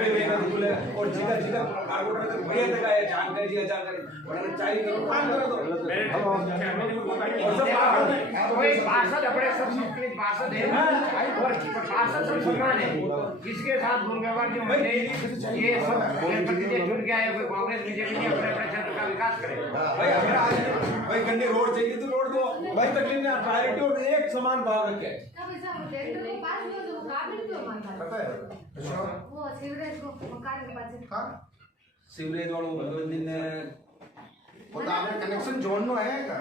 और जिगर जिगर कारपोरेटर बढ़िया जगह है जानकारी और 40 करोड़ काम करो तो कोई पार्षद अपने सब संस्कृत पार्षद है और पार्षद सब समान है। किसके साथ दुर्व्यवहार जो है ये सब प्रतिनिधि चुन के आए, कोई कांग्रेस बीजेपी ने अपने अपने क्षेत्र का विकास करे। भाई गंदे रोड चाहिए तो रोड दो भाई, तकलीफ नहीं, प्रायोरिटी और एक समान भाव रखे। सीवरेज वालों वो तो आपने कनेक्शन जोड़ना है क्या?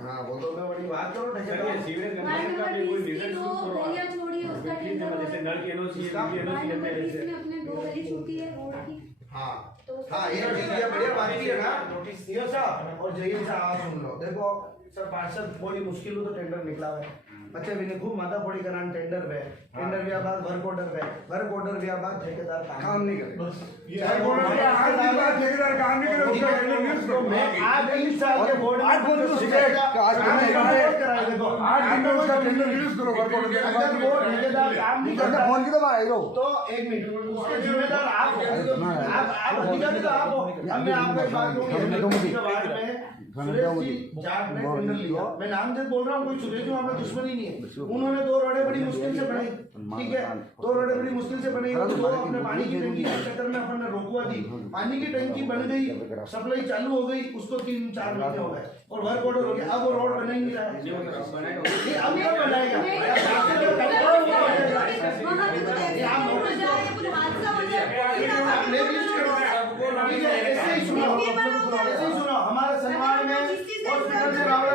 हाँ वो तो मैं बड़ी बात करो सीवरेज कनेक्शन का भी कोई निर्णय जैसे नल की एनओसी हाँ हाँ ये बढ़िया बात की है ना। नोटिस दियो साहब और जाइए साहब आप सुन लो। देखो सर पार्षद बड़ी मुश्किल हो तो टेंडर निकला है, बच्चे भी ने खूब माथा फोड़ी करान टेंडर पे, टेंडर भी बाद वर्क ऑर्डर भी बाद ठेकेदार काम नहीं करे, बस ये ठेकेदार काम नहीं करे उसका टेंडर तो मैं आज 3 साल के बोर्ड आज बोल तो सीखेगा आज कराए देखो आज दिन में उसका टेंडर रिलीज करो वर्क ऑर्डर के बाद वो ठेकेदार काम नहीं करता फोन की तो बात है तो 1 मिनट उसके जिम्मेदार आप अधिकारी तो आप हो। अब मैं आपको एक बात कहूंगी के बारे में सुरेश जी जाट ने टेंडर लिया, मैं नाम से बोल रहा हूँ, कोई सुरेश जी हमारा दुश्मनी नहीं है। उन्होंने 2 रोडें बड़ी मुश्किल से बनाई, ठीक है 2 रोडें बड़ी मुश्किल से बनाई, तो अपने पानी की टंकी के चक्कर में अपन ने रोकवा दी, पानी की टंकी बन गई, सप्लाई चालू हो गई, उसको 3-4 महीने हो गए और वर्क ऑर्डर हो गया। अब वो रोड बना ही नहीं रहा है, अब कब बनाएगा? ऐसे ही सुनो हमारे सनवाड़ में हॉस्पिटल से रावला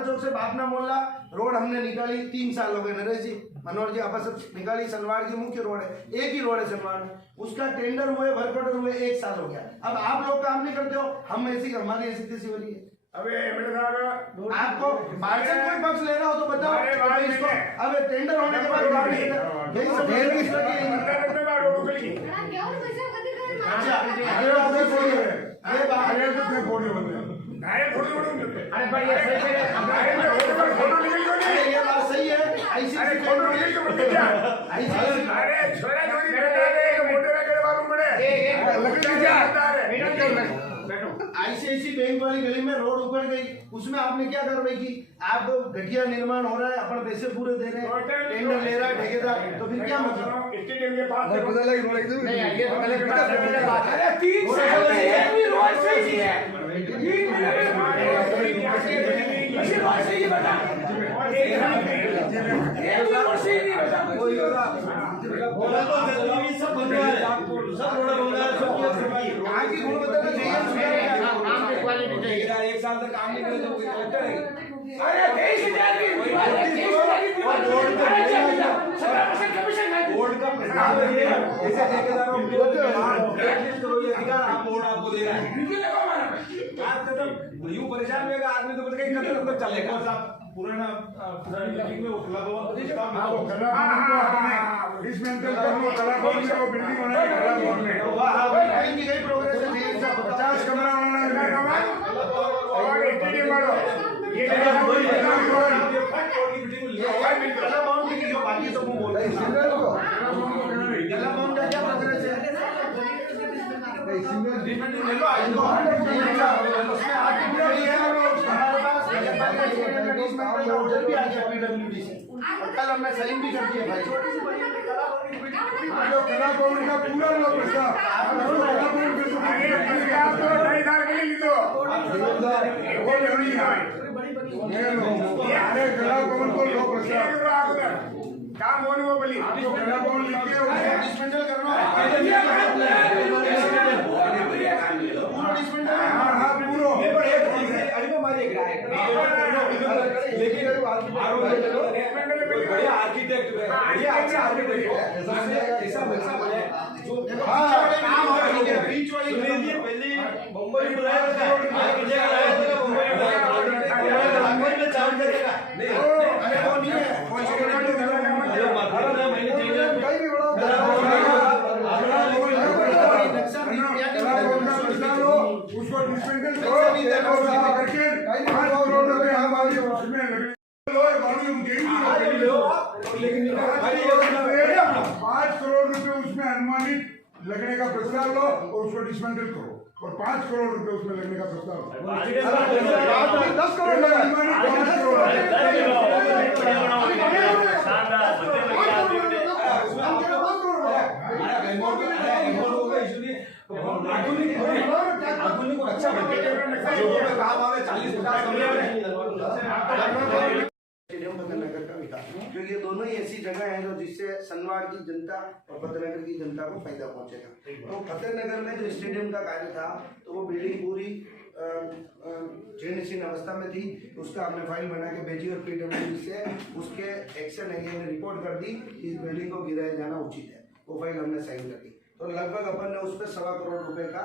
चौक से बापना मोहल्ला रोड हमने निकाली 3 साल हो गए। नरेश जी मनोहर जी आपस निकाली, सनवाड़ की मुख्य रोड है, एक ही रोड है सनवाड़ में, उसका टेंडर हुए वर्क ऑर्डर हुए 1 साल हो गया। अब आप लोग काम नहीं करते हो, हम ऐसी हमारी ऐसी तैसी हो रही है। अबे एमएलए साहब आपको पार्षद कोई पक्ष लेना हो तो बताओ इसको। अब टेंडर होने के बाद अरे भाई ये बात सही है, ऐसी आईसीआईसी बैंक वाली गली में रोड उखड़ गई, उसमें आपने क्या कार्रवाई की? आप घटिया निर्माण हो रहा है, अपन पैसे पूरे दे रहे हैं, टेंडर ले रहा है ठेकेदार, तो फिर क्या मतलब? स्टेडियम के पास बोला तो जल्दी सब बन रहा है, सब रोड बन रहा है, सब काम की गुणवत्ता तो चाहिए, काम की क्वालिटी चाहिए। 1 साल तक काम नहीं करे तो कोई कलेक्टर है? अरे 23,000 बोर्ड का प्रस्ताव है, ऐसे ठेकेदारों को ब्लैकलिस्ट करो, ये अधिकार आप बोर्ड आपको दे रहा है। यूं परेशान होगा आदमी तो कहीं कदम तक चलेगा। साहब पुरानी बिल्डिंग में वो क्लब डिसमेंटल कर लो, कला भवन में वो बिल्डिंग बनाई, कला भवन में कहीं की गई प्रोग्रेस है, 50 कमरा बनाना है और स्टेडियम वालों ये कला भवन की जो बाकी सब बोल रहे हैं कला भवन का क्या प्रोग्रेस है? कल हमने साइन भी कर दिया भाई। कला भवन का पूरा लो प्रस्ताव कला भवन को लो प्रस्ताव काम होने वो बोली कला भवन लिख के डिस्मेंटल करना बढ़िया आर्किटेक्ट है, बढ़िया अच्छा आर्किटेक्ट है, ऐसा बने जो काम हो रहा है बीच वाली पहले मुंबई में रहा था, आगे जगह रहा था मुंबई में चार्ज करेगा नहीं, अरे वो नहीं है, वो सेक्रेटरी अरे माथा ना मैंने चाहिए कहीं भी बड़ा उसको डिस्मेंटल करके 5 करोड़ रुपए हमारे उसमें लेकिन 5 करोड़ रुपए उसमें अनुमान अनुमानित लगने का प्रस्ताव लो और उसको डिसमेंटल करो और 5 करोड़ रुपए उसमें लगने का प्रस्ताव लो। 10 करोड़ लगा। अनुमानित 5 करोड़। आधुनिक और अच्छा बनते लोगों में काम आवे 40-50 स्टेडियम फतेहनगर का विकास, क्योंकि ये दोनों ही ऐसी जगह हैं जो जिससे सनवाड़ की जनता और फतेहनगर की जनता को फायदा पहुंचेगा। तो फतेहनगर में जो स्टेडियम का कार्य था तो वो बिल्डिंग पूरी जीर्णशीर्ण अवस्था में थी। उसका हमने फाइल बना के भेजी और PWD से उसके एक्शन एरिया ने रिपोर्ट कर दी कि इस बिल्डिंग को गिराया जाना उचित है। वो फाइल हमने साइन कर दी। तो लगभग अपन ने उस पर 1.25 करोड़ रुपए का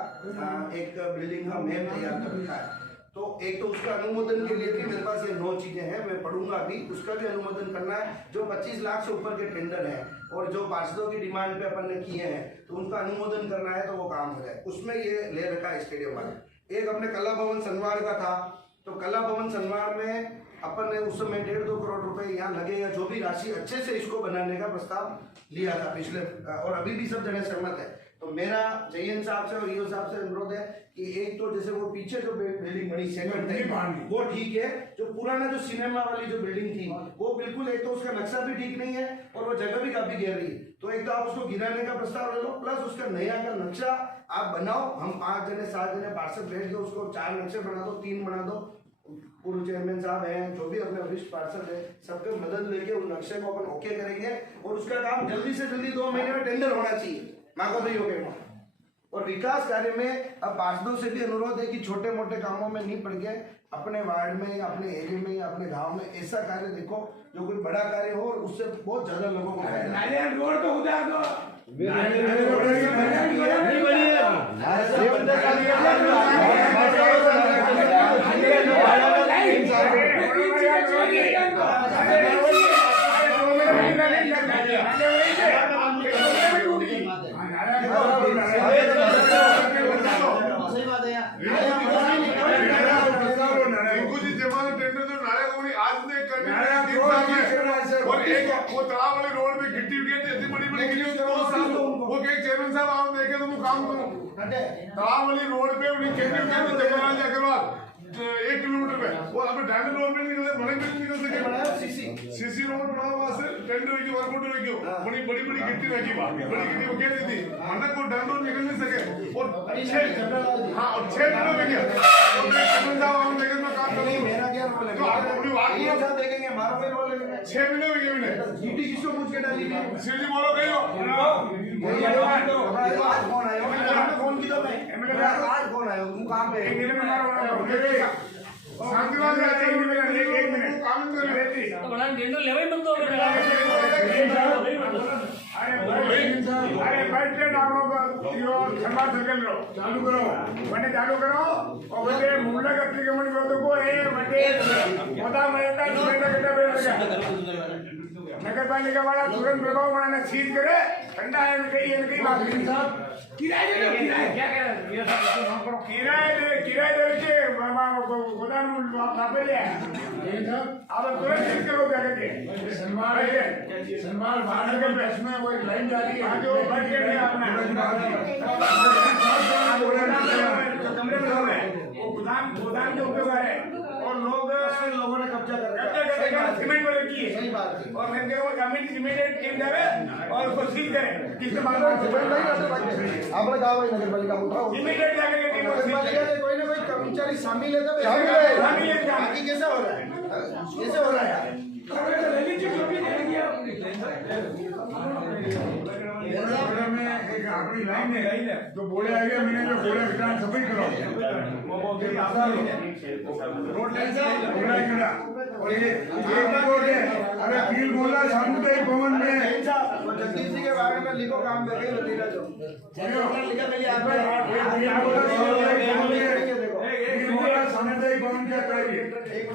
एक बिल्डिंग का मैप तैयार कर रखा है। तो एक तो उसका अनुमोदन के लिए भी मेरे पास ये 9 चीजें हैं, मैं पढ़ूंगा अभी, उसका भी अनुमोदन करना है। जो 25 लाख से ऊपर के टेंडर हैं और जो पार्षदों की डिमांड पे अपन ने किए हैं तो उनका अनुमोदन करना है तो वो काम हो जाए। उसमें ये ले रखा है स्टेडियम वाले। एक अपने कला भवन सनवाड़ का था, तो कला भवन सनवाड़ में अपन ने उस समय 1.5-2 करोड़ रुपए यहाँ लगे या जो भी राशि अच्छे से इसको बनाने का प्रस्ताव लिया था पिछले, और अभी भी सब जगह सहमत है। तो मेरा जयन साहब से और ईओ साहब से अनुरोध है कि एक तो जैसे वो पीछे जो बिल्डिंग बनी सेकंड वो ठीक है, जो पुराना जो सिनेमा वाली जो बिल्डिंग थी वो बिल्कुल, एक तो उसका नक्शा भी ठीक नहीं है और वो जगह भी काफी गहरी है। तो एक तो आप उसको गिराने का प्रस्ताव ले लो, प्लस उसका नया का नक्शा आप बनाओ। हम 5 जने 7 जने पार्षद बैठ के उसको 4 नक्शे बना दो, 3 बना दो। पूर्व चेयरमैन साहब हैं, जो भी अपने वरिष्ठ पार्षद है, सबके मदद लेके उन नक्शे को अपन ओके करेंगे और उसका काम जल्दी से जल्दी 2 महीने में टेंडर होना चाहिए। माको भाई हो गए। और विकास कार्य में अब पार्षदों से भी अनुरोध है कि छोटे मोटे कामों में नहीं पड़ गए, अपने वार्ड में या अपने एरिया में या अपने गांव में ऐसा कार्य देखो जो कोई बड़ा कार्य हो और उससे बहुत ज्यादा लोगों को फायदा। रोड तो खुदा दो वो तालाब वाले रोड में गिट्टी ऐसी बड़ी बड़ी वो कहीं चेयरमैन साहब आप देखे तो वो काम करो तालाब वाली रोड पे जगराज अग्रवाल 1 किलोमीटर पे वो अपने डायमंड रोड में निकले बड़े में निकल सके सीसी रोड बना वहां से टेंडर की वर्क आउट रखियो बड़ी बड़ी बड़ी गिट्टी रखी बा बड़ी गिट्टी वो कहती थी अन्ना को डायमंड निकल नहीं सके और 6 किलो में गया और चेयरमैन साहब हम देखे तो काम करो। मेरा क्या रोल है? तो आप अपनी बात देखेंगे, हमारा कोई रोल है? 6 महीने में गए गिट्टी किसको पूछ के डाली थी? सीधी बोलो कहियो आज कौन आया? फोन की तो मैं आज कौन आया? तुम काम पे शांतिवाद एक मिनट काम कर लेती अरे बैठ के डालो खंबा सर्कल रो चालू करो बने चालू करो और बने मुंडा कत्ती के मन को को ए बने मोटा मयता सुरेंद्र कट्टा पे लगा नगर पालिका वाला तुरंत प्रभाव बनाना सीज करे ठंडा है कई बात नहीं साहब किराए दे क्या कह रहे ये सब किराए दे के गोदाम में वापस ले अब तुरंत सीज करो क्या कहते सनमाल बाहर के बेस में वो लाइन जा रही है आगे वो बढ़ के नहीं अपना कमरे में लोग हैं वो गोदाम के ऊपर है और लोगों ने कब्जा कर रखा है सीमेंट वाले की सही बात है और मैं कह रहा हूं गवर्नमेंट इमीडिएट टीम जावे और उसको सील करे किसके मालूम सीमेंट नहीं करते आपने कहा भाई नगर पालिका उठाओ इमीडिएट जाके टीम को सील करे कोई ना कोई कर्मचारी शामिल है तो शामिल है बाकी कैसे हो रहा है यार में एक अपनी लाइन है तो बोले आगे मैंने जो बोले विकास सभी करो रोड लाइन से बोला करा और ये रोड है अरे फील बोला सामुदायिक भवन में जगदीश जी के बारे में लिखो काम करके लिखा जो लिखा पहले आप बोला सामुदायिक भवन क्या चाहिए एक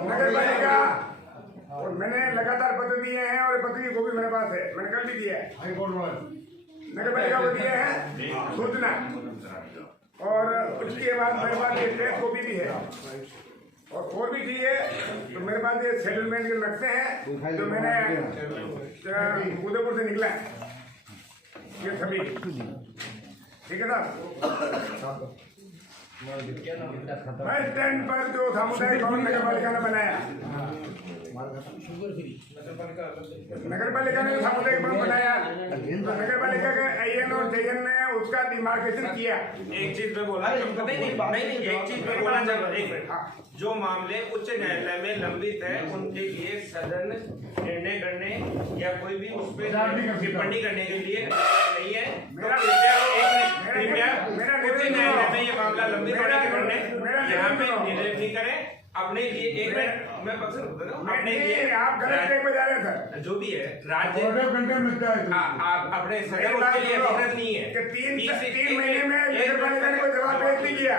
नगर पालिका और मैंने लगातार पत्र दिए हैं और पत्र की कॉपी मेरे पास है, मैंने कल भी दिया है हाई कोर्ट नगर पालिका को दिए हैं सूचना और उसके बाद मेरे पास ये ट्रेस कॉपी भी है और भी चाहिए तो मेरे पास ये सेटलमेंट के नक्शे हैं जो मैंने उदयपुर से निकला है ये सभी ठीक है साहब। बस स्टैंड पर जो सामुदायिक भवन नगर पालिका ने बनाया नगर पालिका ने जो सामुदायिक भवन बनाया तो नगर पालिका के AN और JN ने उसका डिमार्केशन किया। एक चीज में बोला नहीं एक चीज में बोला जो मामले उच्च न्यायालय में लंबित है उनके लिए सदन निर्णय करने या कोई भी उस पर टिप्पणी करने के लिए नहीं है। मेरा उच्च न्यायालय में ये मामला लंबित होने के कारण यहाँ पे निर्णय नहीं करें अपने लिए एक मिनट मैं अपने लिए आप गलत ट्रैक पे जा रहे हैं सर। जो भी है राज्य अपने सदन उसके लिए अधिकृत नहीं है कि तीन महीने में नगर पालिका ने कोई जवाब पेश नहीं किया।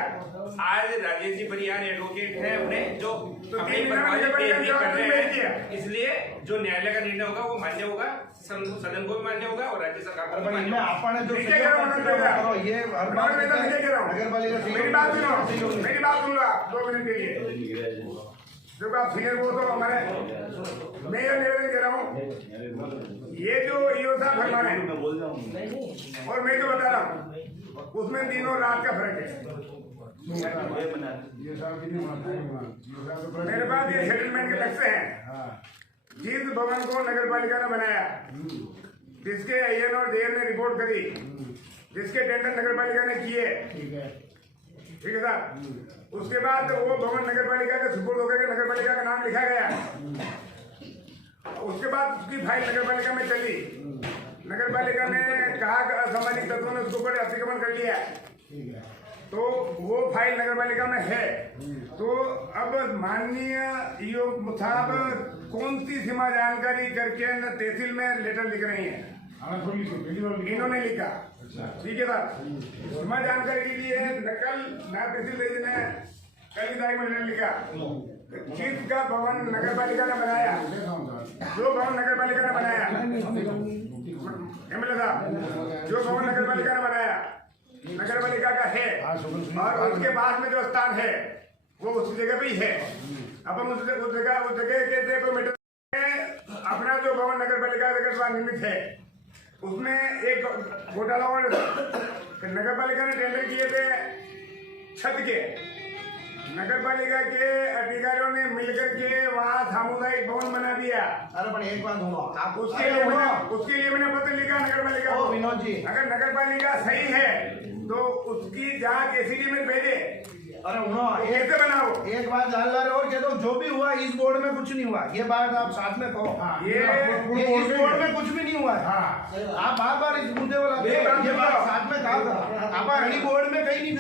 आज राजेश जी परिहार एडवोकेट है अपने जो तीन महीने में नगर पालिका ने जवाब नहीं किया। इसलिए जो न्यायालय का निर्णय होगा वो मान्य होगा सदन को भी मान्य होगा और राज्य सरकार को भी मान्य होगा। ये नगर पालिका मेरी बात सुन लो आप 2 मिनट के लिए जो आप सीनियर वो तो हमारे मैं ये निवेदन कर रहा हूँ ये जो ईओ साहब फरमान है और मैं जो बता रहा हूँ उसमें दिनों रात का फर्क है। मेरे पास ये सेटलमेंट के नक्शे हैं जिस भवन को नगर पालिका ने बनाया जिसके AN और JN ने रिपोर्ट करी जिसके टेंडर नगर पालिका ने किए ठीक है साहब। उसके बाद वो भवन नगर पालिका के सुपुर्द होकर के नगर पालिका का नाम लिखा गया। उसके बाद उसकी फाइल नगर पालिका में चली। नगर पालिका ने कहा असामाजिक तत्वों ने उसके ऊपर अतिक्रमण कर लिया तो वो फाइल नगर पालिका में है। तो अब माननीय ईओ साहब कौन सी सीमा जानकारी करके तहसील में लेटर लिख रही है इन्होंने लिखा ठीक है सर। सीमा जानकारी के लिए नकल नायब तहसील ने कल की तारीख में लेटर लिखा जिसका भवन नगर पालिका ने बनाया जो भवन नगर पालिका ने बनाया MLA साहब जो भवन नगर पालिका ने बनाया नगर पालिका का है और उसके बाद में जो स्थान है वो उस जगह पे ही है। अब हम उस जगह के कोई मीटर अपना जो भवन नगर पालिका निर्मित है उसमें एक घोटाला और नगर पालिका ने टेंडर किए थे छत के नगर पालिका के अधिकारियों ने मिलकर के वहाँ सामुदायिक भवन बना दिया। अरे पर एक बात सुनो आप उसके लिए मैंने पत्र लिखा नगर पालिका को विनोद जी अगर नगर पालिका सही है तो उसकी जांच ACD में भेजे। अरे कैसे बनाओ एक बात जान ला रहे हो कि तो जो भी हुआ इस बोर्ड में कुछ नहीं हुआ ये बात आप साथ में कहो। ये इस बोर्ड में कुछ भी नहीं हुआ है। आप बार इस मुद्दे वाला ये बात साथ में कहा आप हनी बोर्ड में कहीं नहीं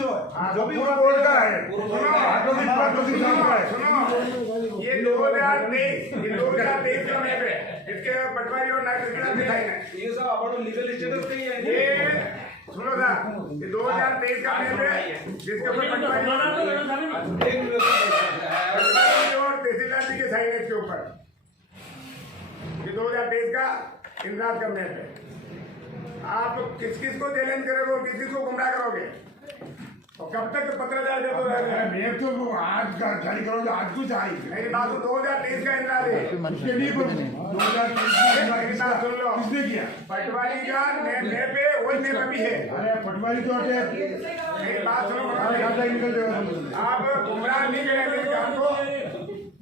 जो भी हुआ बोर्ड का है। सुनो ये 2023 का मैप है इसके पटवारी और नायब ये सब अपन लीगल स्टेटस नहीं है ये सुनो सा ये 2023 का मैप है जिसके ऊपर पटवारी और तहसीलदार जी के साइन है इसके ऊपर। ये 2023 का इंद्राज का मैप है। आप किस किस को चैलेंज करोगे और किस किस को गुमराह करोगे और कब तक पत्र जारी करते रहेंगे। मैं तो आज का जारी करोगे आज कुछ आई मेरी बात 2023 का इंद्राज है उसके लिए 2023 सुन लो किसने किया पटवारी का मैप है वही मैप भी है। अरे पटवारी तो मेरी बात सुनो आप गुमराह नहीं करेंगे काम को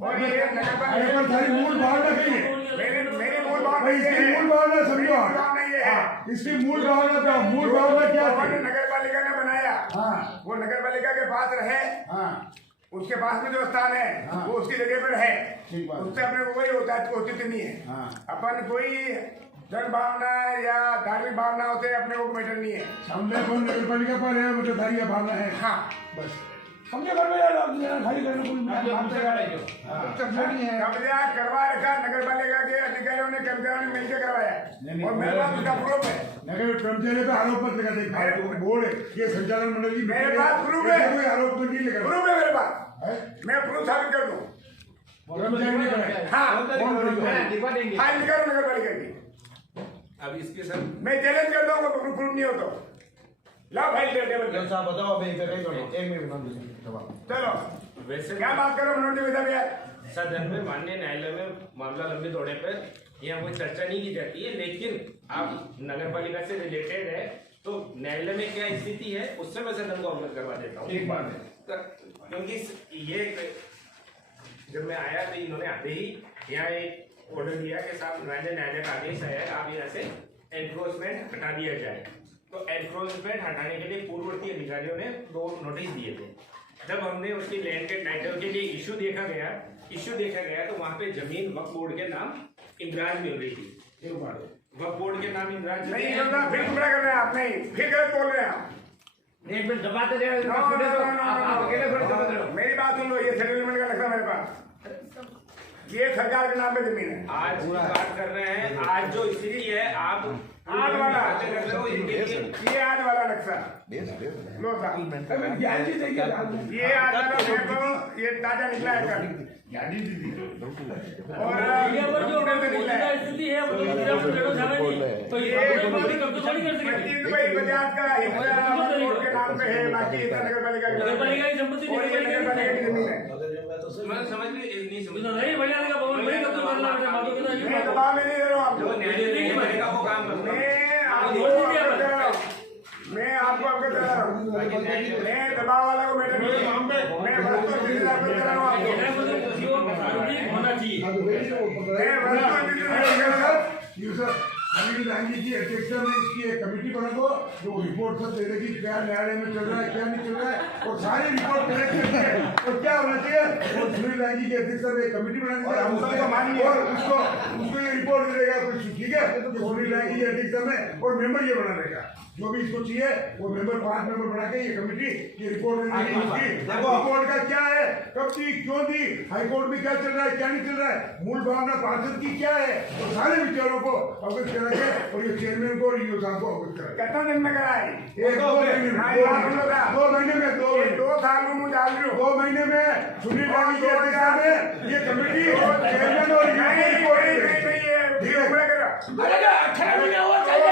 और ये नगर सारी मूल भावना कही है मेरी मूल भावना इसकी मूल भावना समझो इसकी मूल भावना क्या थी नगर पालिका ने बनाया वो नगर पालिका के पास रहे उसके पास में जो स्थान है वो उसकी जगह पर है उससे अपने को कोई औचित्य नहीं है। अपन कोई जन भावना या धार्मिक भावनाओं से अपने को मैटर नहीं है। हमने कौन नगर पालिका पर है मुझे धार्मिक भावना है हाँ बस समझे घर में यार खाली करने कब्जा करवा रखा नगर पालिका के अधिकारियों ने कर्मचारियों ने मिलकर करवाया और मेरे पास उसका प्रूफ है। नगर कर्मचारियों का आरोप पत्र लगाते बोर्ड ये संचालन मंडली मेरे पास प्रूफ है कोई आरोप नहीं लगा प्रूफ है मेरे पास मैं प्रूफ साबित कर दूं कर्मचारी ने कराया हाँ फाइल निकालो नगर पालिका की अब इसके सर मैं चैलेंज करता हूँ प्रूफ नहीं हो तो लाओ भाई टेबल पे साहब बताओ अभी एक मिनट जवाब चलो वैसे क्या बात करो मनोज जी साहब यार सदन में माननीय न्यायालय में मामला लंबित होने पर यहाँ कोई चर्चा नहीं की जाती है, लेकिन आप नगर पालिका से रिलेटेड है तो न्यायालय में क्या स्थिति है उससे मैं सदन को अवगत करवा देता हूँ। ठीक बात है क्योंकि ये जब मैं आया तो इन्होंने आते ही यहाँ एक ऑर्डर दिया कि साहब माननीय न्यायालय का आदेश है आप यहाँ से एनक्रोचमेंट हटा दिया जाए। तो एनक्रोचमेंट हटाने के लिए पूर्ववर्ती अधिकारियों ने 2 नोटिस दिए थे। जब हमने उसकी लैंड के टाइटल के लिए इश्यू देखा गया तो वहाँ पे जमीन वक्फ बोर्ड के नाम इंद्राज मिल रही थी। वक्फ बोर्ड के नाम इंद्राज नहीं होगा फिर गुमराह कर रहे हैं आप नहीं फिर गलत बोल रहे हैं आप एक मिनट दबाते दे आप अकेले थोड़ी समझ रहे हो। मेरी बात सुन लो ये सेटलमेंट का नक्शा मेरे पास ये सरकार के नाम पे जमीन है आज की बात कर रहे हैं। आज जो स्थिति है आप आज वाला बातें कर रहे हो ये आज वाला नक्शा लो साहब ये आज वाला देखो ये ताजा निकला है कल और स्थिति है वो तो भाई बजाज का बोर्ड के नाम पे है बाकी नगर पालिका की संपत्ति की जमीन है मैं समझ नहीं समझ नहीं बढ़िया लगा भवन बड़ी कब्जा करना है बातों के साथ मैं दबाव में नहीं दे रहा हूँ जो आपको न्यायालय नहीं करेगा वो काम करना मैं आपको अवगत करा रहा हूँ मैं दबाव वाला को बैठे मैं वस्तु स्थिति अवगत करा रहा हूँ आपको होना चाहिए मैं वस्तु स्थिति अवगत करा रहा हूँ अनिल गांधी की अध्यक्षता में इसकी एक कमेटी बना दो जो रिपोर्ट सब दे देगी क्या न्यायालय में चल रहा है क्या नहीं चल रहा है और सारी रिपोर्ट कलेक्ट करके और क्या होना चाहिए और सुनील गांधी की अध्यक्षता में एक कमेटी बनानी और उसको ये रिपोर्ट दे देगा कुछ ठीक है तो सुनील गांधी की अध्यक्षता में और मेंबर ये बना देगा जो भी इसको चाहिए वो मेंबर 5 मेंबर बना के ये कमेटी ये रिपोर्ट रिपोर्ट का क्या है कब दी क्यों दी हाईकोर्ट में क्या चल रहा है क्या नहीं चल रहा है मूल भावना पार्षद की क्या है और सारे विचारों को अवगत करा के और ये चेयरमैन को और ईओ साहब को अवगत करा कितना दिन में कराए एक 2 महीने में 2 साल में मुझे डाल रही हूँ 2 महीने में सुनील गांधी की अध्यक्षता में ये कमेटी चेयरमैन और ईओ ठीक है अरे 18 महीने हुआ चाहिए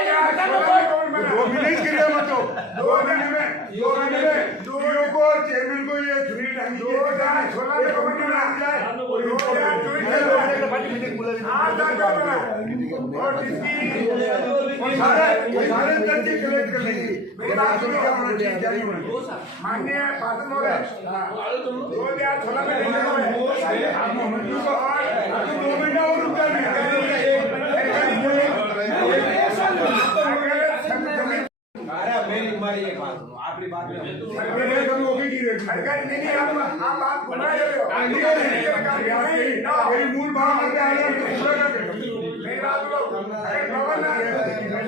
2 महीने ही क्रिया मत हो 2 महीने में ईओ को और चेयरमैन को ये सुनील गांधी की अध्यक्षता में कमेटी बनाई जाए सारे तथ्य कलेक्ट कर लेंगे माननीय पार्षद महोदय 2016 में 2 महीना और रुका मेरी एक बात सुनो आखिरी बात में नहीं आप बात घुमा रहे हो मेरी मूल भावना मेरी बात सुनो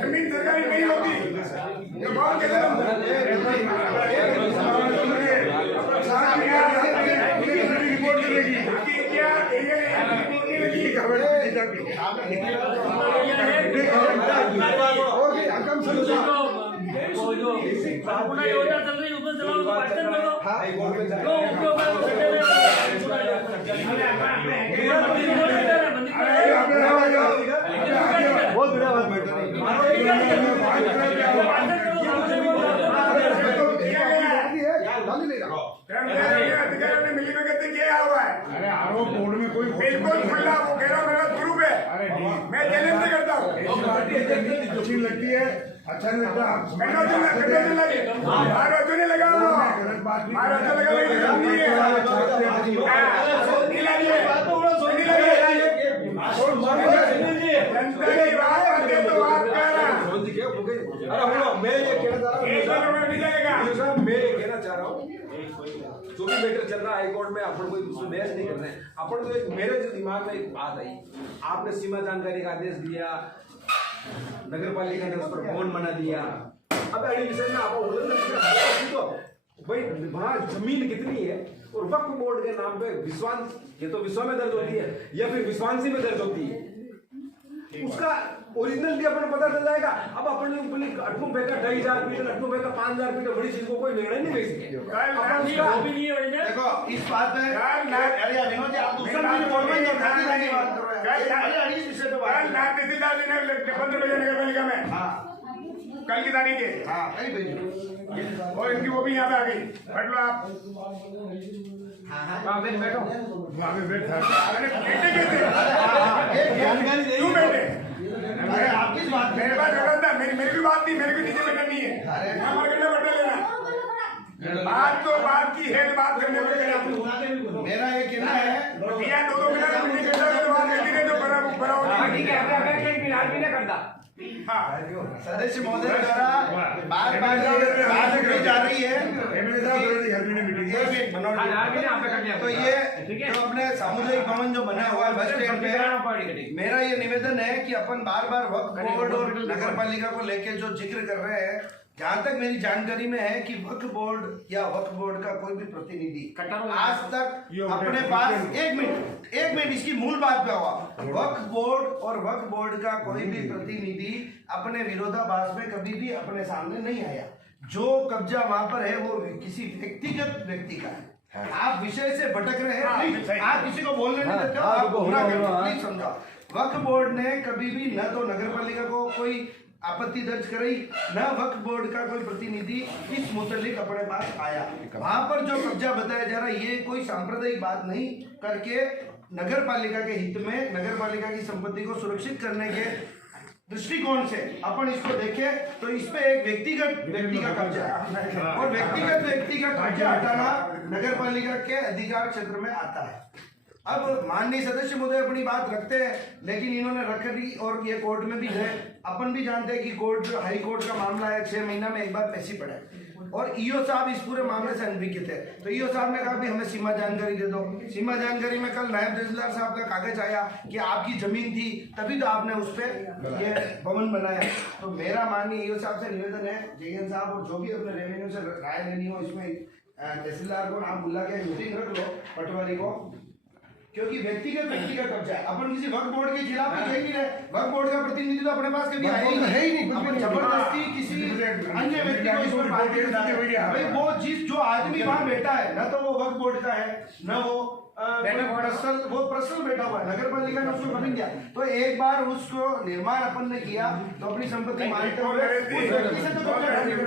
जमीन सरकारी नहीं होती ये कौन कहते रिपोर्ट करेगी क्या योजना चल रही है ऊपर चलाओ तो पार्षद करो बहुत बढ़िया बात मिली भगत किया हुआ है अरे आरोप बोर्ड में कोई बिल्कुल खुला वो कह रहा हूँ मेरा ग्रुप है मैं चैलेंज नहीं करता हूँ अच्छी लगती है अच्छा नहीं लगता मैं ये कहना चाह रहा हूँ जो भी मैटर चल रहा है हाईकोर्ट में अपन कोई उसमें बहस नहीं कर रहे हैं अपन तो एक मेरे जो दिमाग में एक बात आई आपने सीमा जानकारी का आदेश दिया नगर पालिका ने उस पर बॉन्ड बना दिया अब अगले विषय में आप तो भाई वहाँ जमीन कितनी है और वक्फ बोर्ड के नाम पे विश्वास ये तो विश्वा में दर्ज होती है या फिर विश्वांसी में दर्ज होती है उसका ओरिजिनल भी अपन पता चल जाएगा। अब अपन अटमू फेंका 2,500 फीट अटमू फेंका 5,000 फीट बड़ी चीज को कोई निर्णय नहीं ले सके। देखो इस बात में विनोद जी आप दूसरा बात कर रहे हैं नगर पालिका में कल की तारीख है हाँ कहीं भेजो और इनकी वो भी यहाँ पे आ गई बैठ लो आप वहाँ पे बैठो वहाँ पे बैठ अरे बैठे कैसे जानकारी क्यों बैठे अरे आप किस बात मेरे पास गलत था मेरी भी बात नहीं मेरे को नीचे बैठना नहीं है अरे यहाँ मार्केट में बैठा लेना बात तो बात की है बात करने में मेरा ये कहना है भैया 2-2 मिनट मीटिंग करता है तो बात करती है जो बड़ा बड़ा हाँ होती ठीक है अपने अपने एक फिलहाल भी नहीं करता हाँ सदस्य महोदय द्वारा बार बार बात की जा रही है एमएलए साहब मीटिंग एक मिनट मनोज हाँ जी। हाँ भी नहीं आपने कर दिया तो ये ठीक है जो अपने सामुदायिक भवन जो बना हुआ है बस स्टैंड पे मेरा ये निवेदन है कि अपन बार बार वक्फ बोर्ड और नगर पालिका को लेके जो जिक्र कर रहे हैं जहाँ तक मेरी जानकारी में है कि वक्फ बोर्ड या वक्फ बोर्ड का कोई भी प्रतिनिधि आज तक अपने पास एक मिनट इसकी मूल बात पे हुआ वक्फ बोर्ड और वक्फ बोर्ड का कोई भी प्रतिनिधि अपने विरोधाभास में कभी भी अपने सामने नहीं आया जो कब्जा वहां पर है वो किसी व्यक्तिगत व्यक्ति का है आप विषय से भटक रहे हैं प्लीज आप किसी को बोलने नहीं देते हो आप पूरा प्लीज समझाओ वक्फ बोर्ड ने कभी भी न तो नगर पालिका को कोई आपत्ति दर्ज कराई न वक्फ बोर्ड का कोई प्रतिनिधि इस मुतल्लिक अपने पास आया वहां पर जो कब्जा बताया जा रहा है ये कोई सांप्रदायिक बात नहीं करके नगर पालिका के हित में नगर पालिका की संपत्ति को सुरक्षित करने के दृष्टिकोण से अपन इसको देखें तो इस पे एक व्यक्तिगत व्यक्ति का कब्जा है और व्यक्तिगत व्यक्ति का कब्जा हटाना नगर पालिका के अधिकार क्षेत्र में आता है अब माननीय सदस्य महोदय अपनी बात रखते हैं लेकिन इन्होंने रख दी और ये कोर्ट में भी गए अपन भी जानते हैं कि कोर्ट जो हाई कोर्ट का मामला है 6 महीना में एक बार पैसे पड़े और ईओ साहब इस पूरे मामले से अनभिज्ञ थे तो ईओ साहब ने कहा भी हमें सीमा जानकारी दे दो सीमा जानकारी में कल नायब तहसीलदार साहब का कागज आया कि आपकी जमीन थी तभी तो आपने उस पर ये भवन बनाया तो मेरा माननीय ईओ साहब से निवेदन है जयन साहब और जो भी अपने रेवेन्यू से राय लेनी हो इसमें तहसीलदार को नाम बुला के मीटिंग रख लो पटवारी को क्योंकि व्यक्तिगत व्यक्ति का कब्जा है अपन किसी वक्फ बोर्ड के खिलाफ भी कह नहीं रहे वक्फ बोर्ड का प्रतिनिधि तो अपने पास कभी आया ही नहीं अपन जबरदस्ती किसी अन्य व्यक्ति को इसमें बात नहीं डाल रहे। भाई वो जिस जो आदमी वहां बैठा है न तो वो वक्फ बोर्ड का है न वो पर्सनल बैठा हुआ है नगर पालिका ने उसको कभी दिया तो एक बार उसको निर्माण अपन ने किया तो अपनी संपत्ति मानते हुए उस व्यक्ति से तो कब्जा हटा दिया।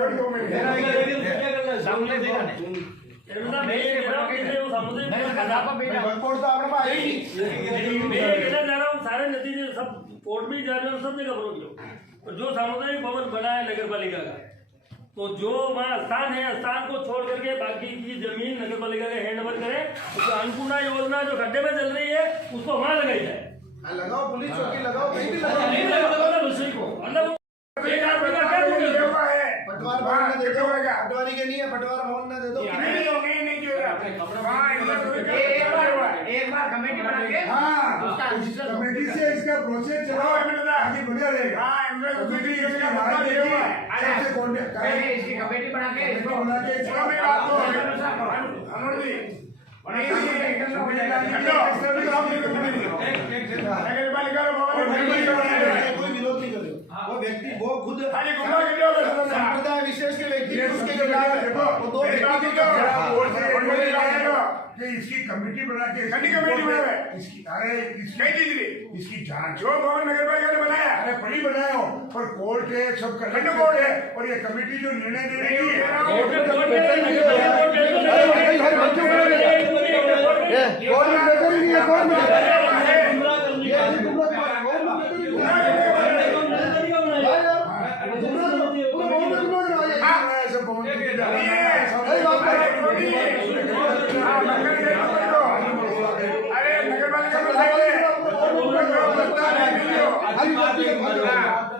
सारे नतीजे सब कोर्ट में जा रहे हो सब जगह विरोध लो जो सामुदायिक भवन बना है नगर पालिका का तो जो वहाँ स्थान है स्थान को छोड़ करके बाकी की जमीन नगर पालिका के हैंड ओवर करे तो अन्नपूर्णा योजना जो खड्डे में चल रही है उसको वहाँ लगाई जाए लगाओ पुलिस चौकी लगाओ कहीं भी नहीं लगाओ दूसरी को मतलब पटवारी के नहीं है पटवार मोहन ने दे दो एक बार कमेटी बना के कमेटी से इसका प्रोसेस चलाओ आगे बढ़िया रहेगा इसकी कमेटी बना के इसको कोई विरोध नहीं कर रहे वो व्यक्ति वो खुद संप्रदाय विशेष के व्यक्ति उसके वो दो व्यक्ति इसकी कमेटी बना के कमेटी बना इसकी अरे इसकी जांच जो भवन नगर पालिका ने बनाया अरे बड़ी बनाया हो पर कोर्ट है सब खंड कोर्ट है और ये कमेटी जो निर्णय दे रही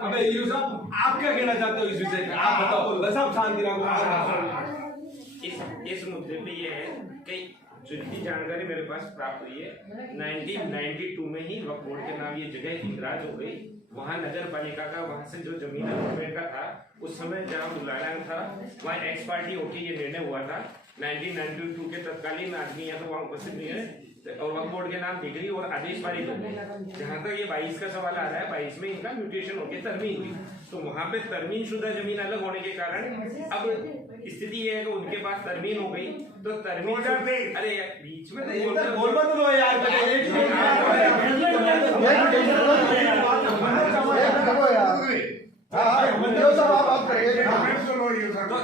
अबे यूसुफ साहब आप क्या कहना चाहते हो इस विषय पे आप बताओ बस आप शांति रखो इस मुद्दे पे ये है कि जितनी जानकारी मेरे पास प्राप्त हुई है 1992 में ही वक्फ बोर्ड के नाम ये जगह इंदराज हो गई वहाँ नगर पालिका का वहाँ से जो जमीन अलॉटमेंट का था उस समय जहाँ बुलाना था वहाँ एक्स पार्टी होके ये निर्णय हुआ था 1992 के तत्कालीन आदमी या तो वहाँ उपस्थित नहीं है और वक्फ बोर्ड के नाम डिग्री और आदेश पारित हो गए जहाँ तक ये 22 का सवाल आ रहा है 22 में इनका म्यूटेशन होकर तरमीन हुई तो वहाँ पे तरमीन शुदा जमीन अलग होने के कारण अब स्थिति ये है कि उनके पास तरमीन हो गई तो तरमीन अरे बीच में बोल मत दो यार आप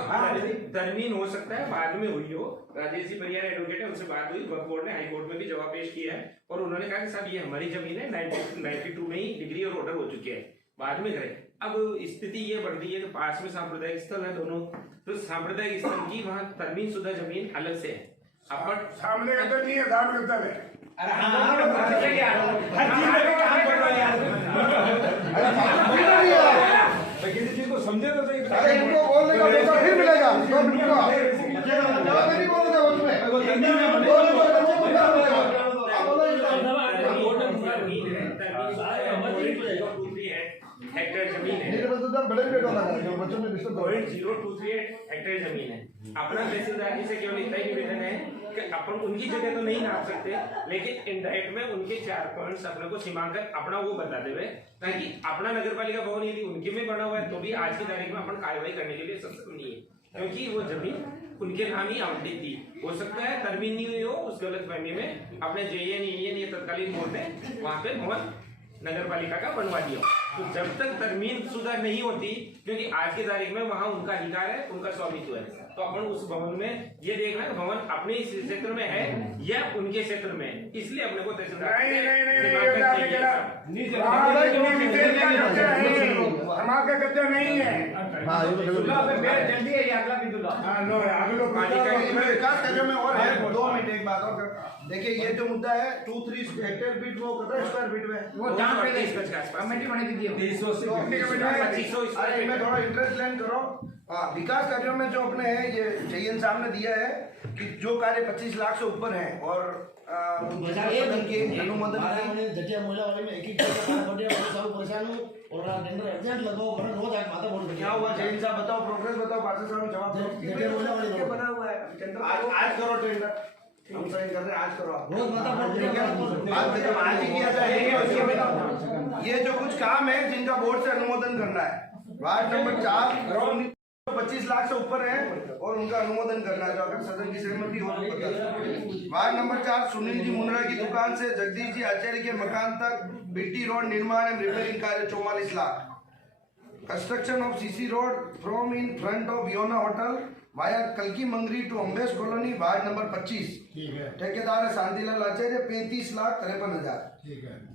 तरमीन हो सकता है बाद में हुई हो। राजेश जी परियार एडवोकेट है, उनसे बात हुई, वक्फ बोर्ड ने हाई कोर्ट में भी जवाब पेश किया है और उन्होंने कहा कि साहब ये हमारी जमीन है, 92 में ही डिग्री और ऑर्डर हो चुके हैं, बाद में करें। अब स्थिति ये बढ़ रही है कि पास में सांप्रदायिक स्थल है दोनों, तो सांप्रदायिक स्थल की वहाँ तरमीन शुदा जमीन अलग से है। अपन सामने का तो नहीं है, सामने का है। अरे हर चीज में काम करवाइए यार। किसी चीज को समझे तो सही। अरे इनको बोलने का मौका फिर मिलेगा, तो नहीं बोलूंगा हेक्टेयर जमीन है, बड़े बेटों लगा जो बच्चों में डिस्टर्ब 0.0238 हेक्टेयर जमीन है। अपना तहसीलदार से केवल इतना ही निवेदन है कि अपन उनकी जगह तो नहीं नाप सकते, लेकिन इनडायरेक्ट में उनके 4 पॉइंट्स अपने को सीमांकन अपना वो बता देवे, ताकि अपना नगर पालिका भवन यदि उनके में बना हुआ है तो भी आज की तारीख में अपन कार्रवाई करने के लिए सक्षम नहीं है, क्योंकि वो जमीन उनके नाम ही आवंटित थी। हो सकता है तरमीन नहीं हुई हो, उस गलत फहमी में अपने जेएन या तत्कालीन बोर्ड ने वहां पे भवन नगर पालिका का बनवा दिया। तो जब तक तरमीन शुदा नहीं होती, क्योंकि आज की तारीख में वहां उनका अधिकार है, उनका स्वामित्व है, तो अपन उस भवन में ये देखना है भवन अपने इस क्षेत्र में है या उनके क्षेत्र में है, इसलिए अपने को तहसीलदार हमारा कब्जा नहीं है। जल्दी है अगला बिंदु विकास कार्यों में और है 2 मिनट एक बात और देखिए, ये जो मुद्दा है 2-3 हेक्टेयर फीट वो कितना स्क्वायर फीट में वो जहाँ पे कमेटी बने दीजिए 2500 अरे मैं थोड़ा इंटरेस्ट लेन करो। हाँ, विकास कार्यों में जो अपने है ये जयन साहब ने दिया है कि जो कार्य 25 लाख से ऊपर है और अनुमोदन जटिया महिला वाले में एक परेशान हूँ और टेंडर अर्जेंट लगाओ, रोज आज माता बोल क्या हुआ जयन साहब बताओ, प्रोग्रेस बताओ, पार्षद साहब जवाब दो। बना हुआ है आज करो टेंडर, हम साइन कर रहे हैं, आज करो आप। रोज माता बोल आज ही किया जाएगा। ये जो कुछ काम है जिनका बोर्ड से अनुमोदन करना है, वार्ड नंबर 4 25 लाख से ऊपर है और उनका अनुमोदन करना है, तो अगर सदन की सहमति हो तो बता। वार्ड नंबर 4 सुनील जी मुंद्रा की दुकान से जगदीश जी आचार्य के मकान तक बीटी रोड निर्माण एवं रिपेयरिंग कार्य 44 lakh. Construction of CC road from in front of Viona hotel via कलकी Mangri to Ambes colony ward number 25। ठेकेदार है Shantilal Acharya 35,53,000।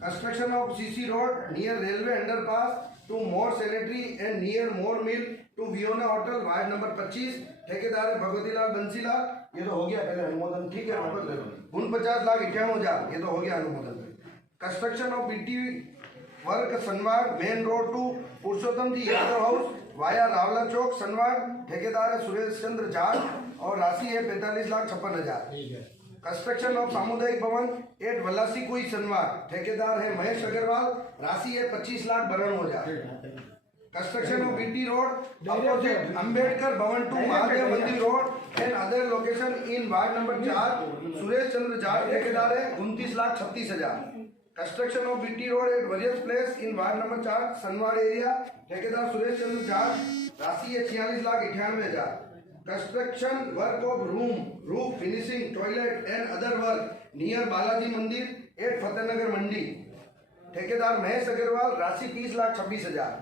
Construction of CC road near railway underpass to Mor sanitary and near Mor mill to Viona hotel ward number 25। ठेकेदार है भगवतीलाल बंसीलाल। ये तो हो गया पहले अनुमोदन, ठीक है, वापस ले लो। 49,91,000 ये तो हो गया अनुमोदन। Construction of BT work Sanwar main road to Purushottam ji Yadav house via Rawla chowk Sanwar. ठेकेदार है सुरेश चंद्र झाड़ और राशि है 45,56,000। कंस्ट्रक्शन ऑफ सामुदायिक भवन एट वल्लासी कुई सनवार। ठेकेदार है महेश अग्रवाल, राशि है 25,92,000। Construction of BT road opposite Ambedkar Bhawan to Mahadev Mandir road and other location in ward number 4 Suresh Chandra Jhad. ठेकेदार है 29,36,000। Construction of BT road at various place in ward number 4 Sanwad area. ठेकेदार सुरेश चंद्र झाड़, राशि है 46,98,000। Construction work of roof finishing toilet and other work near Balaji Mandir at Fatehnagar मंडी। ठेकेदार महेश अग्रवाल, राशि 30,26,000।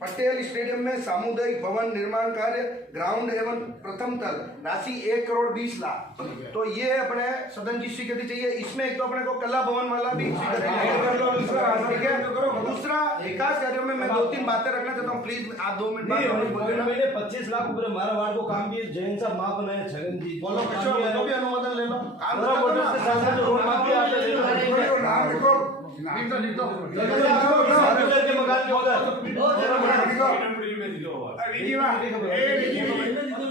Patel stadium में सामुदायिक भवन निर्माण कार्य ग्राउंड एवं प्रथम तल, राशि 1,20,00,000। तो ये अपने सदन की स्वीकृति चाहिए। इसमें एक तो अपने को कला भवन वाला भी स्वीकृति, ठीक है। दूसरा विकास कार्यों में मैं 2-3 बातें रखना चाहता हूँ, प्लीज आप 2 मिनट मैंने 25 लाख ऊपर हमारा वार्ड को काम किए, जैन साहब माफ बनाए, छगन जी बोलो भी अनुमोदन ले लो।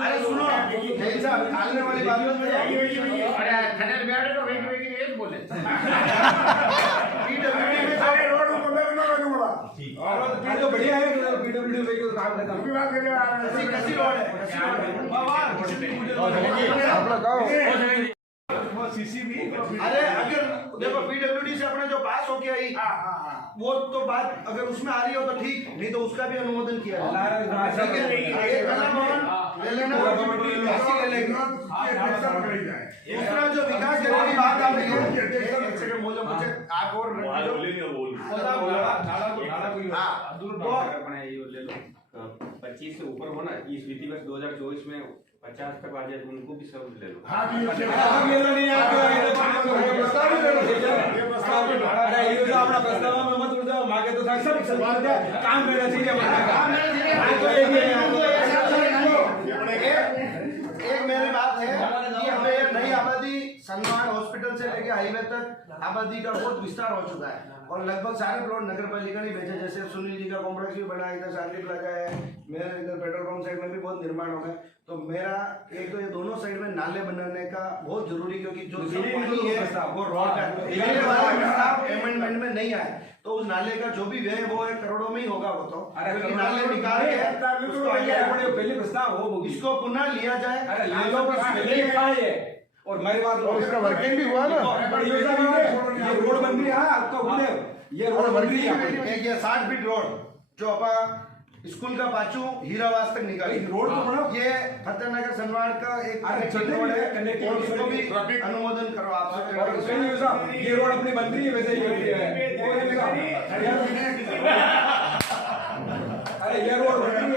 अरे सुनो जैन साहब, खाने वाली बात बोले तो बढ़िया है, पीडब्ल्यू काम करता हूँ। कैसी रोड है, अरे अगर देखो पीडब्ल्यूडी से अपने जो पास हो गया ही वो तो बात अगर उसमें आ रही हो तो ठीक, नहीं तो उसका भी अनुमोदन किया दूसरा जो विकास की बात आ रही है, आप और 25 25 से ऊपर हो ना, इस विधि वर्ष 2024 में 50 तक आ जाए तो उनको भी सब ले लो। हाँ तो ये मेरा नहीं अरे ये जो अपना प्रस्ताव में मत उड़ जाओ, मांगे तो सब काम करना चाहिए। एक मेरी बात है कि हमें नई आबादी सनमार्ग हॉस्पिटल से लेके हाईवे तक आबादी का बहुत विस्तार हो चुका है और लगभग सारे प्लॉट नगर पालिका ने बेचे। जैसे सुनील जी का कॉम्प्लेक्स भी बना, इधर शांति प्लाजा है, मेरे इधर पेट्रोल पंप साइड में भी बहुत निर्माण हो गए। तो मेरा एक तो ये दोनों साइड में नाले बनाने का बहुत जरूरी, क्योंकि जो पानी है वो रॉड का अमेंडमेंट में नहीं आया, तो उस नाले का जो भी व्यय वो है करोड़ों में ही होगा वो तो। क्योंकि नाले निकाल के उसको पहले प्रस्ताव हो, इसको पुनः लिया जाए। अरे ले लो, पहले लिखा है और मेरी बात इसका वर्किंग भी हुआ ना, ये रोड बन रही है आपका उधर, ये रोड बन रही है, ये 60 फीट रोड जो अपा स्कूल का पाचू हीरावास तक निकाली रोड तो बना, ये फतेहनगर सनवाड़ का एक रोड है और उसको भी अनुमोदन करो आपसे। ये रोड अपनी बन रही है, वैसे ही बन रही है। अरे ये रोड बन रही है,